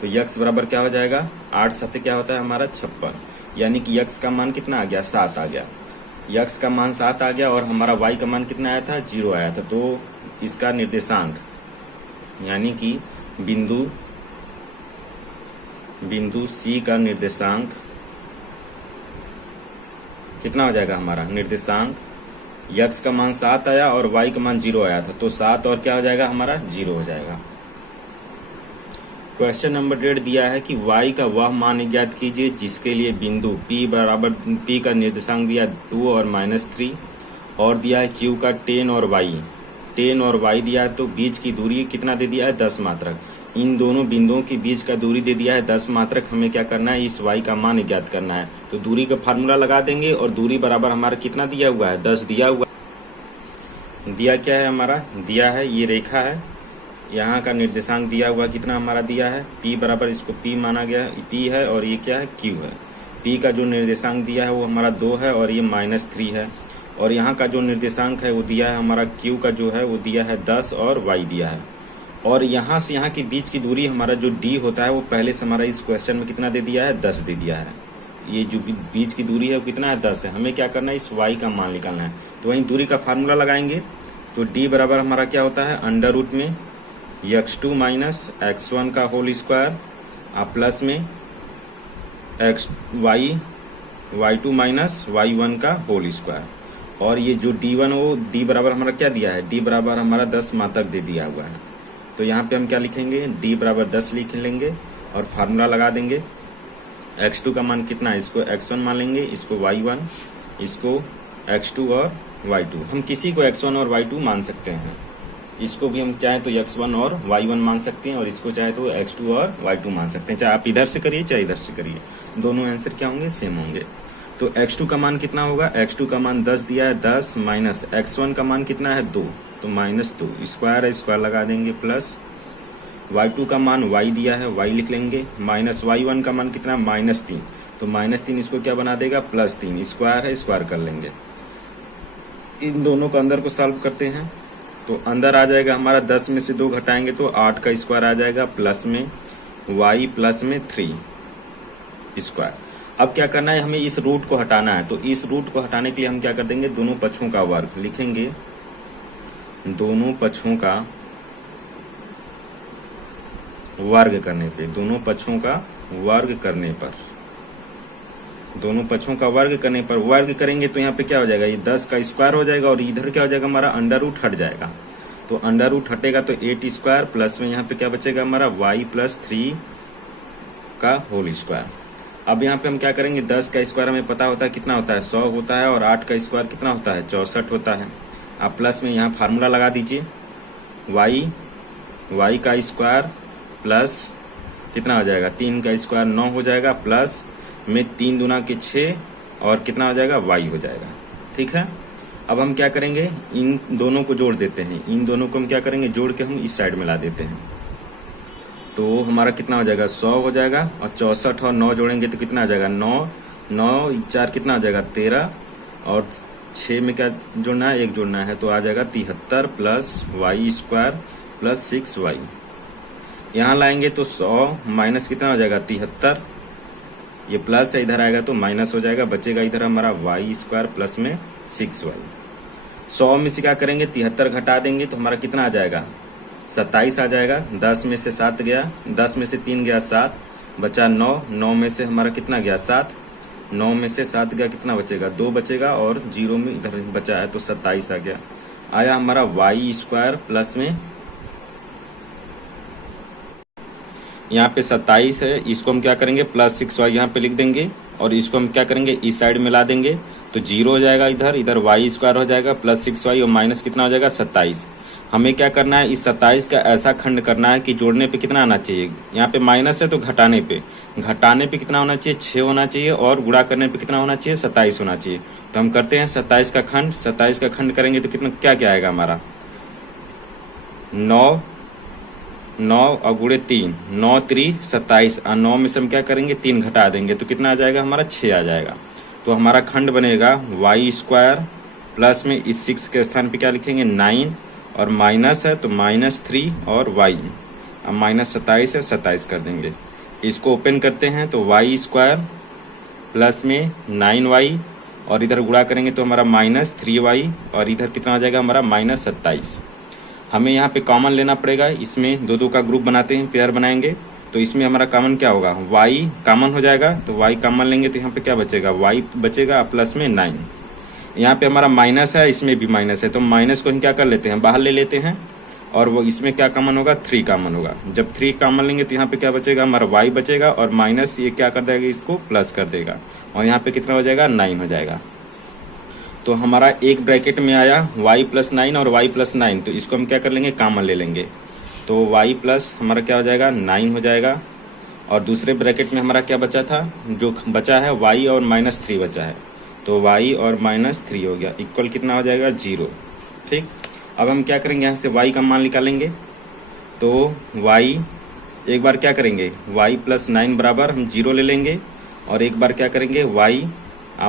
तो x बराबर क्या हो जाएगा, 8 7 क्या होता है हमारा 56, यानी कि x का मान कितना आ गया, 7 आ गया। x का मान 7 आ गया, और हमारा y का मान कितना आया था, 0 आया था। तो इसका निर्देशांक यानी कि बिंदु बिंदु सी का निर्देशांक कितना हो जाएगा हमारा निर्देशांक x का मान 7 आया और y का मान 0 आया था, तो 7 और क्या हो जाएगा हमारा 0 हो जाएगा। क्वेश्चन नंबर 1.5 दिया है कि y का वह मान ज्ञात कीजिए जिसके लिए बिंदु P का निर्देशांक दिया 2 और -3 और दिया है q का 10 और y दिया है, तो बीच की दूरी कितना दे दिया है 10 मात्रक। इन दोनों बिंदुओं के बीच का दूरी दे दिया है 10 मात्रक। हमें क्या करना है, इस y का मान ज्ञात करना है। तो दूरी का फार्मूला लगा देंगे और दूरी बराबर हमारा कितना दिया हुआ है 10 दिया हुआ। दिया क्या है हमारा, दिया है ये रेखा है, यहाँ का निर्देशांक दिया हुआ कितना हमारा दिया है P बराबर, इसको P माना गया P है और ये क्या है Q है। P का जो निर्देशांक दिया है वो हमारा 2 है और ये -3 है, और यहाँ का जो निर्देशांक है वो दिया है हमारा Q का जो है वो दिया है 10 और y दिया है। और यहाँ से यहाँ के बीच की दूरी हमारा जो d होता है वो पहले से हमारा इस क्वेश्चन में कितना दे दिया है 10 दे दिया है। ये जो बीच की दूरी है वो कितना है 10 है। हमें क्या करना है, इस y का मान निकालना है। तो वहीं दूरी का फार्मूला लगाएंगे, तो d बराबर हमारा क्या होता है अंडर रूट में x2 माइनस x1 का होल स्क्वायर प्लस में y2 माइनस y1 का होल स्क्वायर। और ये जो d1 हो d बराबर हमारा क्या दिया है, d बराबर हमारा 10 मात्रक दे दिया हुआ है। तो यहाँ पे हम क्या लिखेंगे, d बराबर 10 लिख लेंगे और फार्मूला लगा देंगे। x2 का मान कितना है, इसको x1 मान लेंगे, इसको y1, इसको x2 और y2। हम किसी को x1 और y2 मान सकते हैं, इसको भी हम चाहे तो x1 और y1 मान सकते हैं और इसको चाहे तो x2 और y2 मान सकते हैं। चाहे आप इधर से करिए चाहे इधर से करिए, दोनों आंसर क्या होंगे सेम होंगे। तो x2 का मान कितना होगा, x2 का मान 10 दिया है, 10 माइनस x1 का मान कितना है 2, तो -2 स्क्वायर है, स्क्वायर लगा देंगे, प्लस y2 का मान y दिया है, y लिख लेंगे, माइनस y1 का मान कितना -3, तो -3 इसको क्या बना देगा +3, स्क्वायर है, स्क्वायर कर लेंगे। इन दोनों को अंदर को सॉल्व करते हैं, तो अंदर आ जाएगा हमारा 10 में से 2 घटाएंगे तो 8 का स्क्वायर आ जाएगा, प्लस में y प्लस में 3 स्क्वायर। अब क्या करना है, हमें इस रूट को हटाना है। तो इस रूट को हटाने के लिए हम क्या कर देंगे, दोनों पक्षों का वर्ग लिखेंगे। दोनों पक्षों का वर्ग करने पे, दोनों पक्षों का वर्ग करने पर, दोनों पक्षों का वर्ग करने पर वर्ग करेंगे तो यहाँ पे क्या हो जाएगा, ये 10 का स्क्वायर हो जाएगा और इधर क्या हो जाएगा हमारा अंडर रूट हट जाएगा। तो अंडर रूट हटेगा तो 8 स्क्वायर प्लस में यहाँ पे क्या बचेगा हमारा y प्लस 3 का होल स्क्वायर। अब यहाँ पे हम क्या करेंगे, 10 का स्क्वायर हमें पता होता है कितना होता है 100 होता है, और 8 का स्क्वायर कितना होता है 64 होता है। आप प्लस में यहाँ फार्मूला लगा दीजिए, y का स्क्वायर प्लस कितना हो जाएगा 3 का स्क्वायर 9 हो जाएगा, प्लस में 3 दूना के 6 और कितना हो जाएगा y हो जाएगा। ठीक है, अब हम क्या करेंगे, इन दोनों को जोड़ देते हैं। इन दोनों को हम क्या करेंगे, जोड़ के हम इस साइड में ला देते हैं। तो हमारा कितना हो जाएगा 100 हो जाएगा, और 64 और 9 जोड़ेंगे तो कितना आ जाएगा 9 4 कितना आ जाएगा 13, और 6 में क्या जोड़ना है 1 जोड़ना है, तो आ जाएगा 73 plus y square plus 6y। यहाँ लाएंगे तो 100 माइनस कितना हो जाएगा 73, ये प्लस है इधर आएगा तो माइनस हो जाएगा, बचेगा इधर हमारा y स्क्वायर प्लस में 6y। 100 में से क्या करेंगे 73 घटा देंगे तो हमारा कितना आ जाएगा 27 आ जाएगा। 10 में से 7 गया, 10 में से 3 गया 7, बचा 9, 9 में से हमारा कितना गया 7, 9 में से 7 गया कितना बचेगा 2 बचेगा, और 0 में इधर बचा है तो 27 आ गया। आया हमारा y स्क्वायर प्लस में यहाँ पे 27 है, इसको हम क्या करेंगे प्लस 6y यहाँ पे लिख देंगे, और इसको हम क्या करेंगे इस साइड में ला देंगे तो 0 हो जाएगा, इधर इधर y स्क्वायर हो जाएगा प्लस 6y और माइनस कितना हो जाएगा 27। हमें क्या करना है, इस 27 का ऐसा खंड करना है कि जोड़ने पे कितना आना चाहिए, यहाँ पे माइनस है तो घटाने पे कितना होना चाहिए 6 होना चाहिए, और गुणा करने पे कितना होना चाहिए 27 होना चाहिए। तो हम करते हैं 27 का खंड करेंगे तो कितना क्या क्या आएगा हमारा 9 और गुणे 3, 9 3 27, और 9 में से हम क्या करेंगे 3 घटा देंगे तो कितना आ जाएगा हमारा 6 आ जाएगा। तो हमारा खंड बनेगा y स्क्वायर प्लस में इस 6 के स्थान पे क्या लिखेंगे 9, और माइनस है तो -3 और y, अब माइनस 27 है 27 कर देंगे। इसको ओपन करते हैं तो y स्क्वायर प्लस में 9y, और इधर गुणा करेंगे तो हमारा -3y, और इधर कितना आ जाएगा हमारा -27। हमें यहाँ पे कॉमन लेना पड़ेगा, इसमें 2 2 का ग्रुप बनाते हैं, पेयर बनाएंगे तो इसमें हमारा कॉमन क्या होगा, y कॉमन हो जाएगा, तो y कॉमन लेंगे तो यहाँ पे क्या बचेगा, y बचेगा प्लस में 9। यहाँ पे हमारा माइनस है, इसमें भी माइनस है, तो माइनस को हम क्या कर लेते हैं, बाहर ले लेते हैं, और वो इसमें क्या कॉमन होगा, 3 कॉमन होगा। जब 3 कॉमन लेंगे तो यहाँ पे क्या बचेगा, हमारा y बचेगा, और माइनस ये क्या कर देगा, इसको प्लस कर देगा, और यहाँ पे कितना हो जाएगा, 9 हो जाएगा। तो हमारा एक ब्रैकेट में आया y प्लस 9 और y प्लस 9, तो इसको हम क्या कर लेंगे, कॉमन ले लेंगे, तो y प्लस हमारा क्या हो जाएगा, 9 हो जाएगा। और दूसरे ब्रैकेट में हमारा क्या बचा था, जो बचा है y और माइनस 3 बचा है, तो y और माइनस 3 हो गया, इक्वल कितना हो जाएगा, 0। ठीक, अब हम क्या करेंगे, यहाँ से y का मान निकालेंगे, तो y एक बार क्या करेंगे, y प्लस 9 बराबर हम 0 ले लेंगे, और एक बार क्या करेंगे, y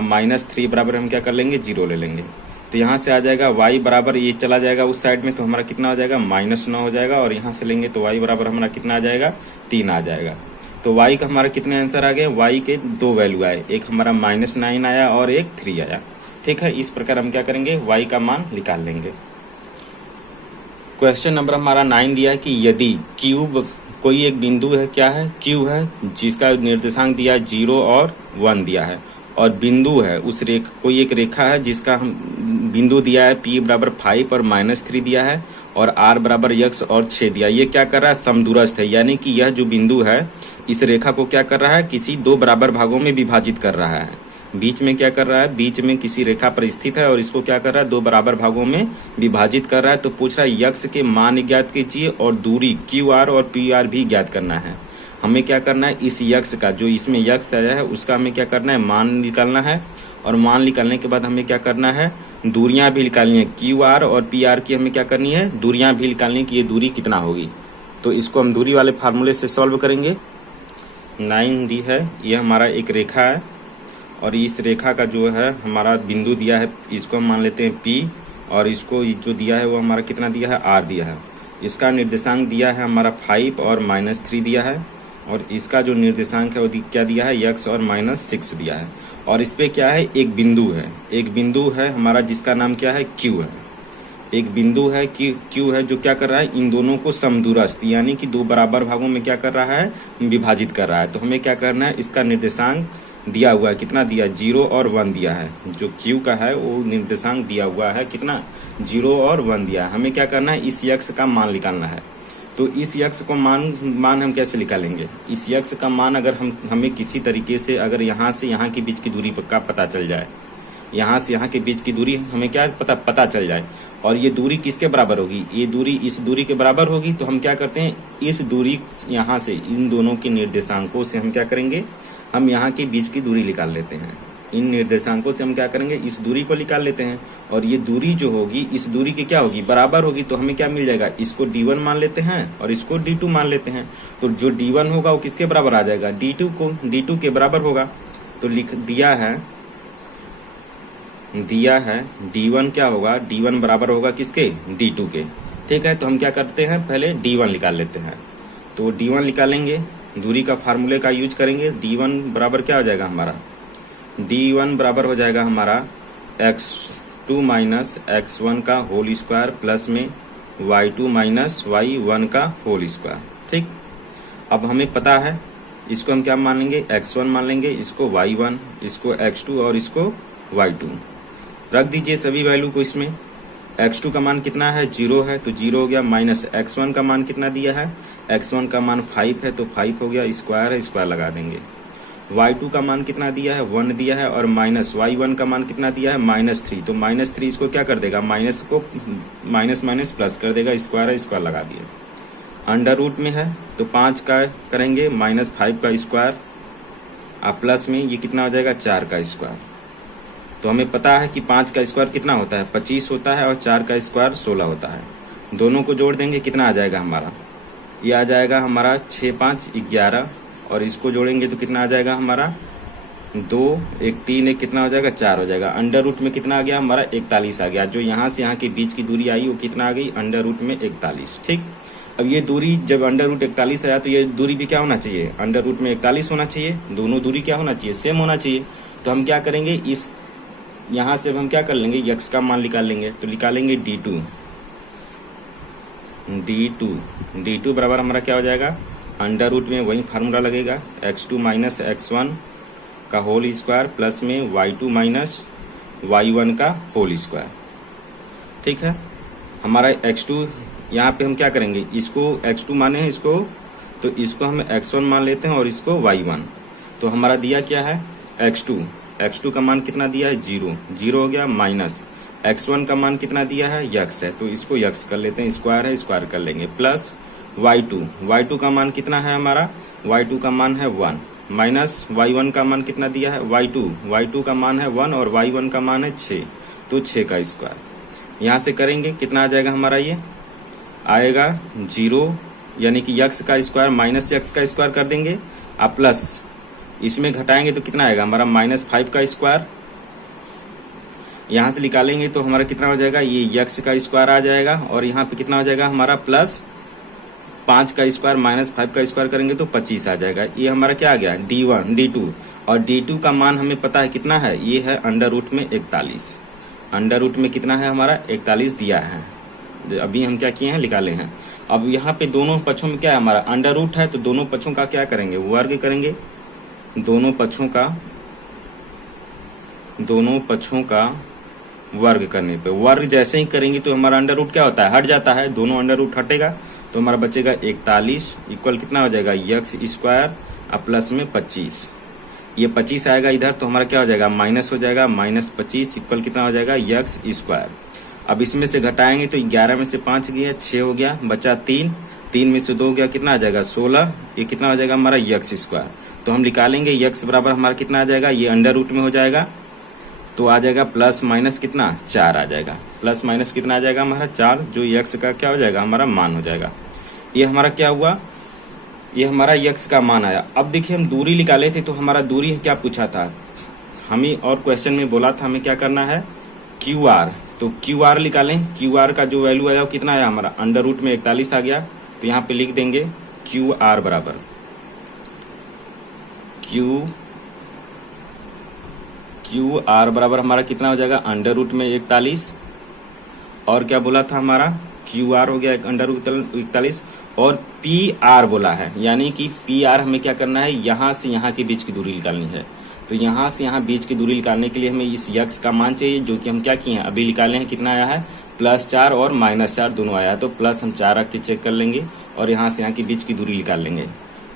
माइनस 3 बराबर हम क्या कर लेंगे, 0 ले लेंगे। तो यहाँ से आ जाएगा y बराबर, ये चला जाएगा उस साइड में, तो हमारा कितना हो जाएगा, -9 हो जाएगा, और यहाँ से लेंगे तो y बराबर हमारा कितना आ जाएगा, 3 आ जाएगा। तो y का हमारा कितने आंसर आ गए, y के 2 वैल्यू आए, एक हमारा -9 आया और एक 3 आया। ठीक है, इस प्रकार हम क्या करेंगे, y का मान निकाल लेंगे। क्वेश्चन नंबर हमारा 9 दिया है कि यदि क्यूब कोई एक बिंदु है, क्या है, क्यू है, जिसका निर्देशांक दिया 0 और 1 दिया है, और बिंदु है उस कोई एक रेखा है जिसका हम बिंदु दिया है p बराबर 5 और -3 दिया है, और r बराबर x और 6 दिया। ये क्या कर रहा है, समदूरस्थ है, यानी कि यह जो बिंदु है इस रेखा को क्या कर रहा है, किसी 2 बराबर भागों में विभाजित कर रहा है। बीच में क्या कर रहा है, बीच में किसी रेखा पर स्थित है और इसको क्या कर रहा है, 2 बराबर भागों में विभाजित कर रहा है। तो पूछ रहा है यक्ष के मान ज्ञात कीजिए और दूरी QR और PR भी ज्ञात करना है। हमें क्या करना है, इस यक्ष का, जो इसमें यक्ष आया है उसका हमें क्या करना है, मान निकालना है, और मान निकालने के बाद हमें क्या करना है, दूरियां भी निकालनी है, QR और PR की हमें क्या करनी है, दूरियां भी निकालनी है कि ये दूरी कितना होगी। तो इसको हम दूरी वाले फार्मूले से सॉल्व करेंगे। 9 दी है, ये हमारा एक रेखा है, और इस रेखा का जो है हमारा बिंदु दिया है, इसको हम मान लेते हैं P, और इसको जो दिया है वो हमारा कितना दिया है, R दिया है। इसका निर्देशांक दिया है हमारा 5 और -3 दिया है, और इसका जो निर्देशांक है वो क्या दिया है, x और -6 दिया है। और इस पे क्या है, एक बिंदु है, एक बिंदु है हमारा जिसका नाम क्या है, Q है। एक बिंदु है Q है जो क्या कर रहा है, इन दोनों को समदूरस्थ यानी कि 2 बराबर भागों में क्या कर रहा है, विभाजित कर रहा है। तो हमें क्या करना है, इसका निर्देशांक दिया हुआ है, कितना दिया, 0 और 1 दिया है। जो Q का है वो निर्देशांक दिया हुआ है कितना, 0 और 1 दिया है। हमें क्या करना है, इस यक्ष का मान निकालना है। तो इस यक्ष को मान हम कैसे निकालेंगे, इस यक्ष का मान अगर हमें किसी तरीके से, अगर यहाँ से यहाँ के बीच की दूरी का पता चल जाए, यहाँ से यहाँ के बीच की दूरी हमें क्या पता चल जाए, और ये दूरी किसके बराबर होगी, ये दूरी इस दूरी के बराबर होगी, तो हम क्या करते हैं, इस दूरी यहाँ से इन दोनों के निर्देशांकों से हम क्या करेंगे, हम यहाँ के बीच की दूरी निकाल लेते हैं। इन निर्देशांकों से हम क्या करेंगे, इस दूरी को निकाल लेते हैं, और ये दूरी जो होगी इस दूरी की क्या होगी, बराबर होगी। तो हमें क्या मिल जाएगा, इसको D1 मान लेते हैं और इसको D2 मान लेते हैं। तो जो D1 होगा वो किसके बराबर आ जाएगा, D2 के बराबर होगा। तो लिख दिया है D1 क्या होगा, D1 बराबर होगा किसके, D2 के। ठीक है, तो हम क्या करते हैं, पहले D1 निकाल लेते हैं। तो D1 निकालेंगे, दूरी का फार्मूले का यूज करेंगे। D1 बराबर क्या हो जाएगा हमारा, D1 बराबर हो जाएगा हमारा x2 माइनस x1 का होल स्क्वायर प्लस में y2 माइनस y1 का होल स्क्वायर। ठीक, अब हमें पता है, इसको हम क्या मान लेंगे, x1 मान लेंगे, इसको y1, इसको x2 और इसको y2 रख दीजिए सभी वैल्यू को इसमें। x2 का मान कितना है, 0 है, तो 0 हो गया, माइनस x1 का मान कितना दिया है, x1 का मान 5 है, तो 5 हो गया, स्क्वायर है, स्क्वायर लगा देंगे। y2 का मान कितना दिया है, 1 दिया है, और माइनस y1 का मान कितना दिया है, -3, तो -3 इसको क्या कर देगा, माइनस को माइनस प्लस कर देगा, स्क्वायर है, स्क्वायर लगा दिए। अंडर रूट में है तो 5 का करेंगे, -5 का स्क्वायर, और प्लस में ये कितना हो जाएगा, 4 का स्क्वायर। तो हमें पता है कि 5 का स्क्वायर कितना होता है, 25 होता है, और 4 का स्क्वायर 16 होता है। दोनों को जोड़ देंगे, कितना आ जाएगा हमारा, ये आ जाएगा हमारा 6 5 11, और इसको जोड़ेंगे तो कितना आ जाएगा हमारा, 2 1 3 1 कितना हो जाएगा, 4 हो जाएगा। अंडर रूट में कितना आ गया हमारा, 41 आ गया। जो यहाँ से यहाँ के बीच की दूरी आई वो कितना आ गई, अंडर रूट में 41। ठीक, अब ये दूरी जब अंडर रूट 41 आया तो ये दूरी भी क्या होना चाहिए, अंडर रूट में 41 होना चाहिए। दोनों दूरी क्या होना चाहिए, सेम होना चाहिए। तो हम क्या करेंगे, इस यहाँ से हम क्या कर लेंगे, यक्ष का मान निकाल लेंगे। तो निकालेंगे D2 बराबर हमारा क्या हो जाएगा, अंडर रूट में वही फार्मूला लगेगा, x2 माइनस x1 का होल स्क्वायर प्लस में y2 माइनस y1 का होल स्क्वायर। ठीक है, हमारा x2 यहाँ पे हम क्या करेंगे, इसको x2 माने हैं इसको, तो इसको हम x1 मान लेते हैं और इसको y1। तो हमारा दिया क्या है x2 का मान कितना दिया है 0 हो गया, माइनस x1 का मान कितना दिया है x है, तो इसको x कर लेते हैं, स्क्वायर है स्क्वायर कर लेंगे, प्लस y2 का मान कितना है हमारा, y2 का मान है 1, माइनस y1 का मान कितना दिया है y2 का मान है 1 और y1 का मान है 6, तो 6 का स्क्वायर। यहाँ से करेंगे कितना आ जाएगा हमारा, ये आएगा 0, यानी कि x का स्क्वायर माइनस x का स्क्वायर कर देंगे, अब प्लस इसमें घटाएंगे तो कितना आएगा हमारा -5 का स्क्वायर। यहाँ से निकालेंगे तो हमारा कितना हो जाएगा, ये x का स्क्वायर आ जाएगा, और यहाँ पे कितना हो जाएगा हमारा प्लस 5 का स्क्वायर माइनस 5 का स्क्वायर करेंगे तो 25 आ जाएगा। ये हमारा क्या आ गया d1 d2, और d2 का मान हमें पता है कितना है, ये है अंडर रूट में 41। अंडर रूट में कितना है हमारा 41 दिया है, अभी हम क्या किए हैं निकाले हैं। अब यहाँ पे दोनों पक्षों में क्या है हमारा अंडर रूट है, तो दोनों पक्षों का क्या करेंगे वर्ग करेंगे, दोनों पक्षों का वर्ग करने पे, वर्ग जैसे ही करेंगे तो हमारा अंडर रूट क्या होता है हट जाता है, दोनों अंडर रूट हटेगा तो हमारा बचेगा 41 इक्वल कितना हो जाएगा x स्क्वायर और प्लस में 25, ये 25 आएगा इधर तो हमारा क्या हो जाएगा माइनस हो जाएगा, -25 इक्वल कितना हो जाएगा x स्क्वायर। अब इसमें से घटाएंगे तो 11 में से 5 गया 6 हो गया, बचा 3 में से 2 गया कितना आ जाएगा 16, ये कितना हो जाएगा हमारा x स्क्वायर। तो हम निकालेंगे x बराबर हमारा कितना आ जाएगा, ये अंडर रूट में हो जाएगा तो आ जाएगा प्लस माइनस कितना 4 आ जाएगा, प्लस माइनस कितना आ जाएगा हमारा 4, जो x का क्या हो जाएगा हमारा मान हो जाएगा। ये हमारा क्या हुआ, ये हमारा x का मान आया। अब देखिए हम दूरी निकाले थे तो हमारा दूरी क्या पूछा था हमें, और क्वेश्चन में बोला था हमें क्या करना है QR, तो QR निकालें। QR का जो वैल्यू आया वो कितना आया हमारा अंडर रूट में 41 आ गया, तो यहाँ पे लिख देंगे QR बराबर QR बराबर हमारा कितना हो जाएगा अंडर रूट में 41, और क्या बोला था हमारा QR हो गया अंडर रूट 41, और PR बोला है, यानी कि PR हमें क्या करना है यहाँ से यहाँ के बीच की दूरी निकालनी है। तो यहाँ से यहाँ बीच की दूरी निकालने के लिए हमें इस x का मान चाहिए, जो कि हम क्या किए हैं अभी निकाले हैं, कितना आया है +4 और -4 दोनों आया है, तो प्लस हम 4 रख के चेक कर लेंगे और यहाँ से यहाँ के बीच की दूरी निकाल लेंगे।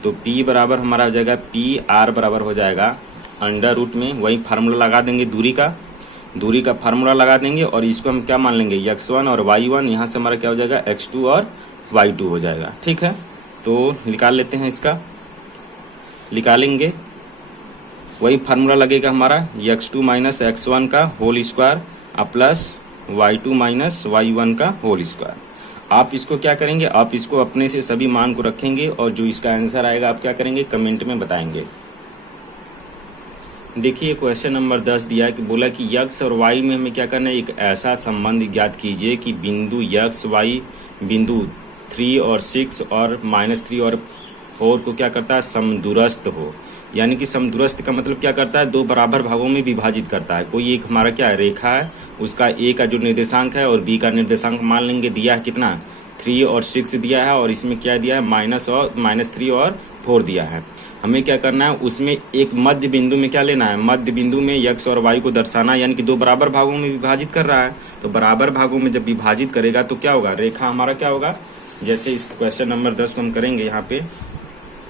तो P बराबर हमारा हो जाएगा PR बराबर हो जाएगा अंडर रूट में वही फार्मूला लगा देंगे, दूरी का फार्मूला लगा देंगे, और इसको हम क्या मान लेंगे x1 और y1, यहाँ से हमारा क्या हो जाएगा x2 और y2 हो जाएगा। ठीक है, तो निकाल लेते हैं, इसका निकालेंगे वही फार्मूला लगेगा हमारा x2 माइनस x1 का होल स्क्वायर और प्लस y2 माइनस y1 का होल स्क्वायर। आप इसको क्या करेंगे, आप इसको अपने से सभी मान को रखेंगे और जो इसका आंसर आएगा आप क्या करेंगे कमेंट में बताएंगे। देखिए क्वेश्चन नंबर 10 दिया है कि बोला कि x और y में हमें क्या करना है, एक ऐसा संबंध ज्ञात कीजिए कि बिंदु x y बिंदु 3 और 6 और -3 और 4 को क्या करता है समदूरस्थ हो। यानी कि समदूरस्थ का मतलब क्या करता है, दो बराबर भागों में विभाजित करता है। कोई एक हमारा क्या है रेखा है, उसका a का जो निर्देशांक है और b का निर्देशांक मान लेंगे, दिया है कितना 3 और 6 दिया है, और इसमें क्या दिया है -3 और 4 दिया है। हमें क्या करना है, उसमें एक मध्य बिंदु में क्या लेना है, मध्य बिंदु में x और y को दर्शाना, यानी कि दो बराबर भागों में विभाजित कर रहा है। तो बराबर भागों में जब विभाजित करेगा तो क्या होगा, रेखा हमारा क्या होगा, जैसे इस क्वेश्चन नंबर 10 को हम करेंगे, यहाँ पे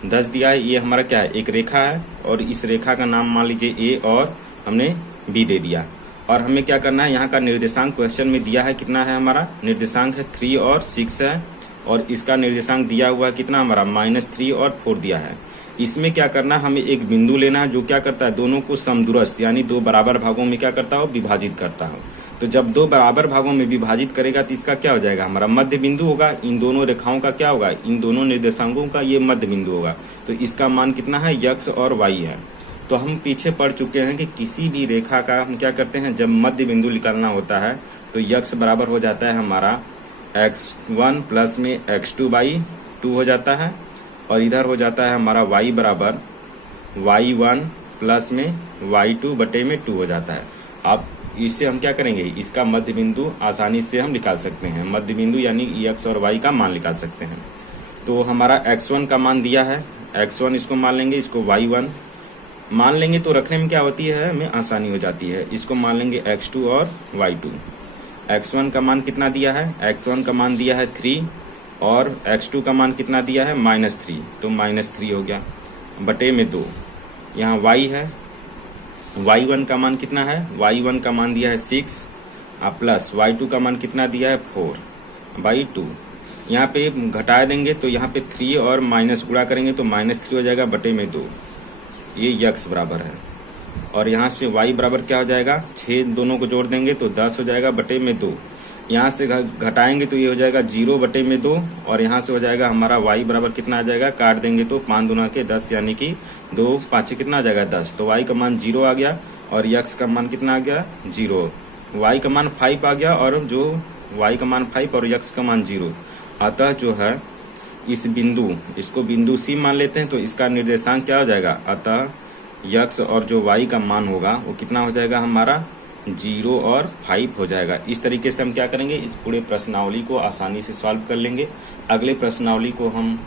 10 दिया है, ये हमारा क्या है एक रेखा है, और इस रेखा का नाम मान लीजिए a और हमने b दे दिया। और हमें क्या करना है, यहाँ का निर्देशांक क्वेश्चन में दिया है कितना है, हमारा निर्देशांक है 3 और 6 है, और इसका निर्देशांक दिया हुआ है कितना हमारा -3 और 4 दिया है। इसमें क्या करना है, हमें एक बिंदु लेना है जो क्या करता है, दोनों को समदूरस्थ यानी दो बराबर भागों में क्या करता हो, विभाजित करता हो। तो जब दो बराबर भागों में विभाजित करेगा तो इसका क्या हो जाएगा, हमारा मध्य बिंदु होगा। इन दोनों रेखाओं का क्या होगा, इन दोनों निर्देशांकों का ये मध्य बिंदु होगा। तो इसका मान कितना है, x और y है। तो हम पीछे पढ़ चुके हैं कि किसी भी रेखा का हम क्या करते हैं, जब मध्य बिंदु निकालना होता है तो x बराबर हो जाता है हमारा x1 प्लस में x2/2 हो जाता है, और इधर हो जाता है हमारा y बराबर y1 प्लस में y2/2 हो जाता है। अब इससे हम क्या करेंगे, इसका मध्य बिंदु आसानी से हम निकाल सकते हैं, मध्य बिंदु यानी x और y का मान निकाल सकते हैं। तो हमारा x1 का मान दिया है, x1 इसको मान लेंगे, इसको y1 मान लेंगे तो रखने में क्या होती है, हमें आसानी हो जाती है। इसको मान लेंगे x2 और y2। x1 का मान कितना दिया है, x1 का मान दिया है 3 और x2 का मान कितना दिया है -3, तो -3 हो गया बटे में 2। यहाँ y है, y1 का मान कितना है, y1 का मान दिया है 6 प्लस y2 का मान कितना दिया है 4/2। यहाँ पे घटा देंगे तो यहाँ पे 3 और माइनस गुणा करेंगे तो -3 हो जाएगा बटे में 2, ये यक्स बराबर है। और यहाँ से y बराबर क्या हो जाएगा, 6 दोनों को जोड़ देंगे तो 10 हो जाएगा बटे में 2। यहाँ से घटाएंगे तो ये हो जाएगा 0 बटे में 2 और यहाँ से हो जाएगा हमारा y बराबर कितना आ जाएगा, काट देंगे तो 5 दूना के 10 यानी कि 2 5 कितना आ जाएगा 10, तो y का मान 0 आ गया और x का मान कितना आ गया 0, y का मान 5 आ गया और जो y का मान 5 और x का मान 0। अतः जो है इस बिंदु, इसको बिंदु C मान लेते हैं तो इसका निर्देशांक क्या हो जाएगा, अतः x और जो y का मान होगा वो कितना हो जाएगा हमारा 0 और 5 हो जाएगा। इस तरीके से हम क्या करेंगे, इस पूरे प्रश्नावली को आसानी से सॉल्व कर लेंगे। अगले प्रश्नावली को हम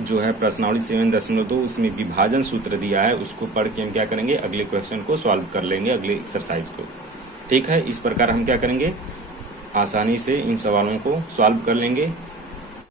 जो है प्रश्नावली 7.2 उसमें विभाजन सूत्र दिया है, उसको पढ़ के हम क्या करेंगे, अगले क्वेश्चन को सॉल्व कर लेंगे, अगले एक्सरसाइज को। ठीक है, इस प्रकार हम क्या करेंगे, आसानी से इन सवालों को सॉल्व कर लेंगे।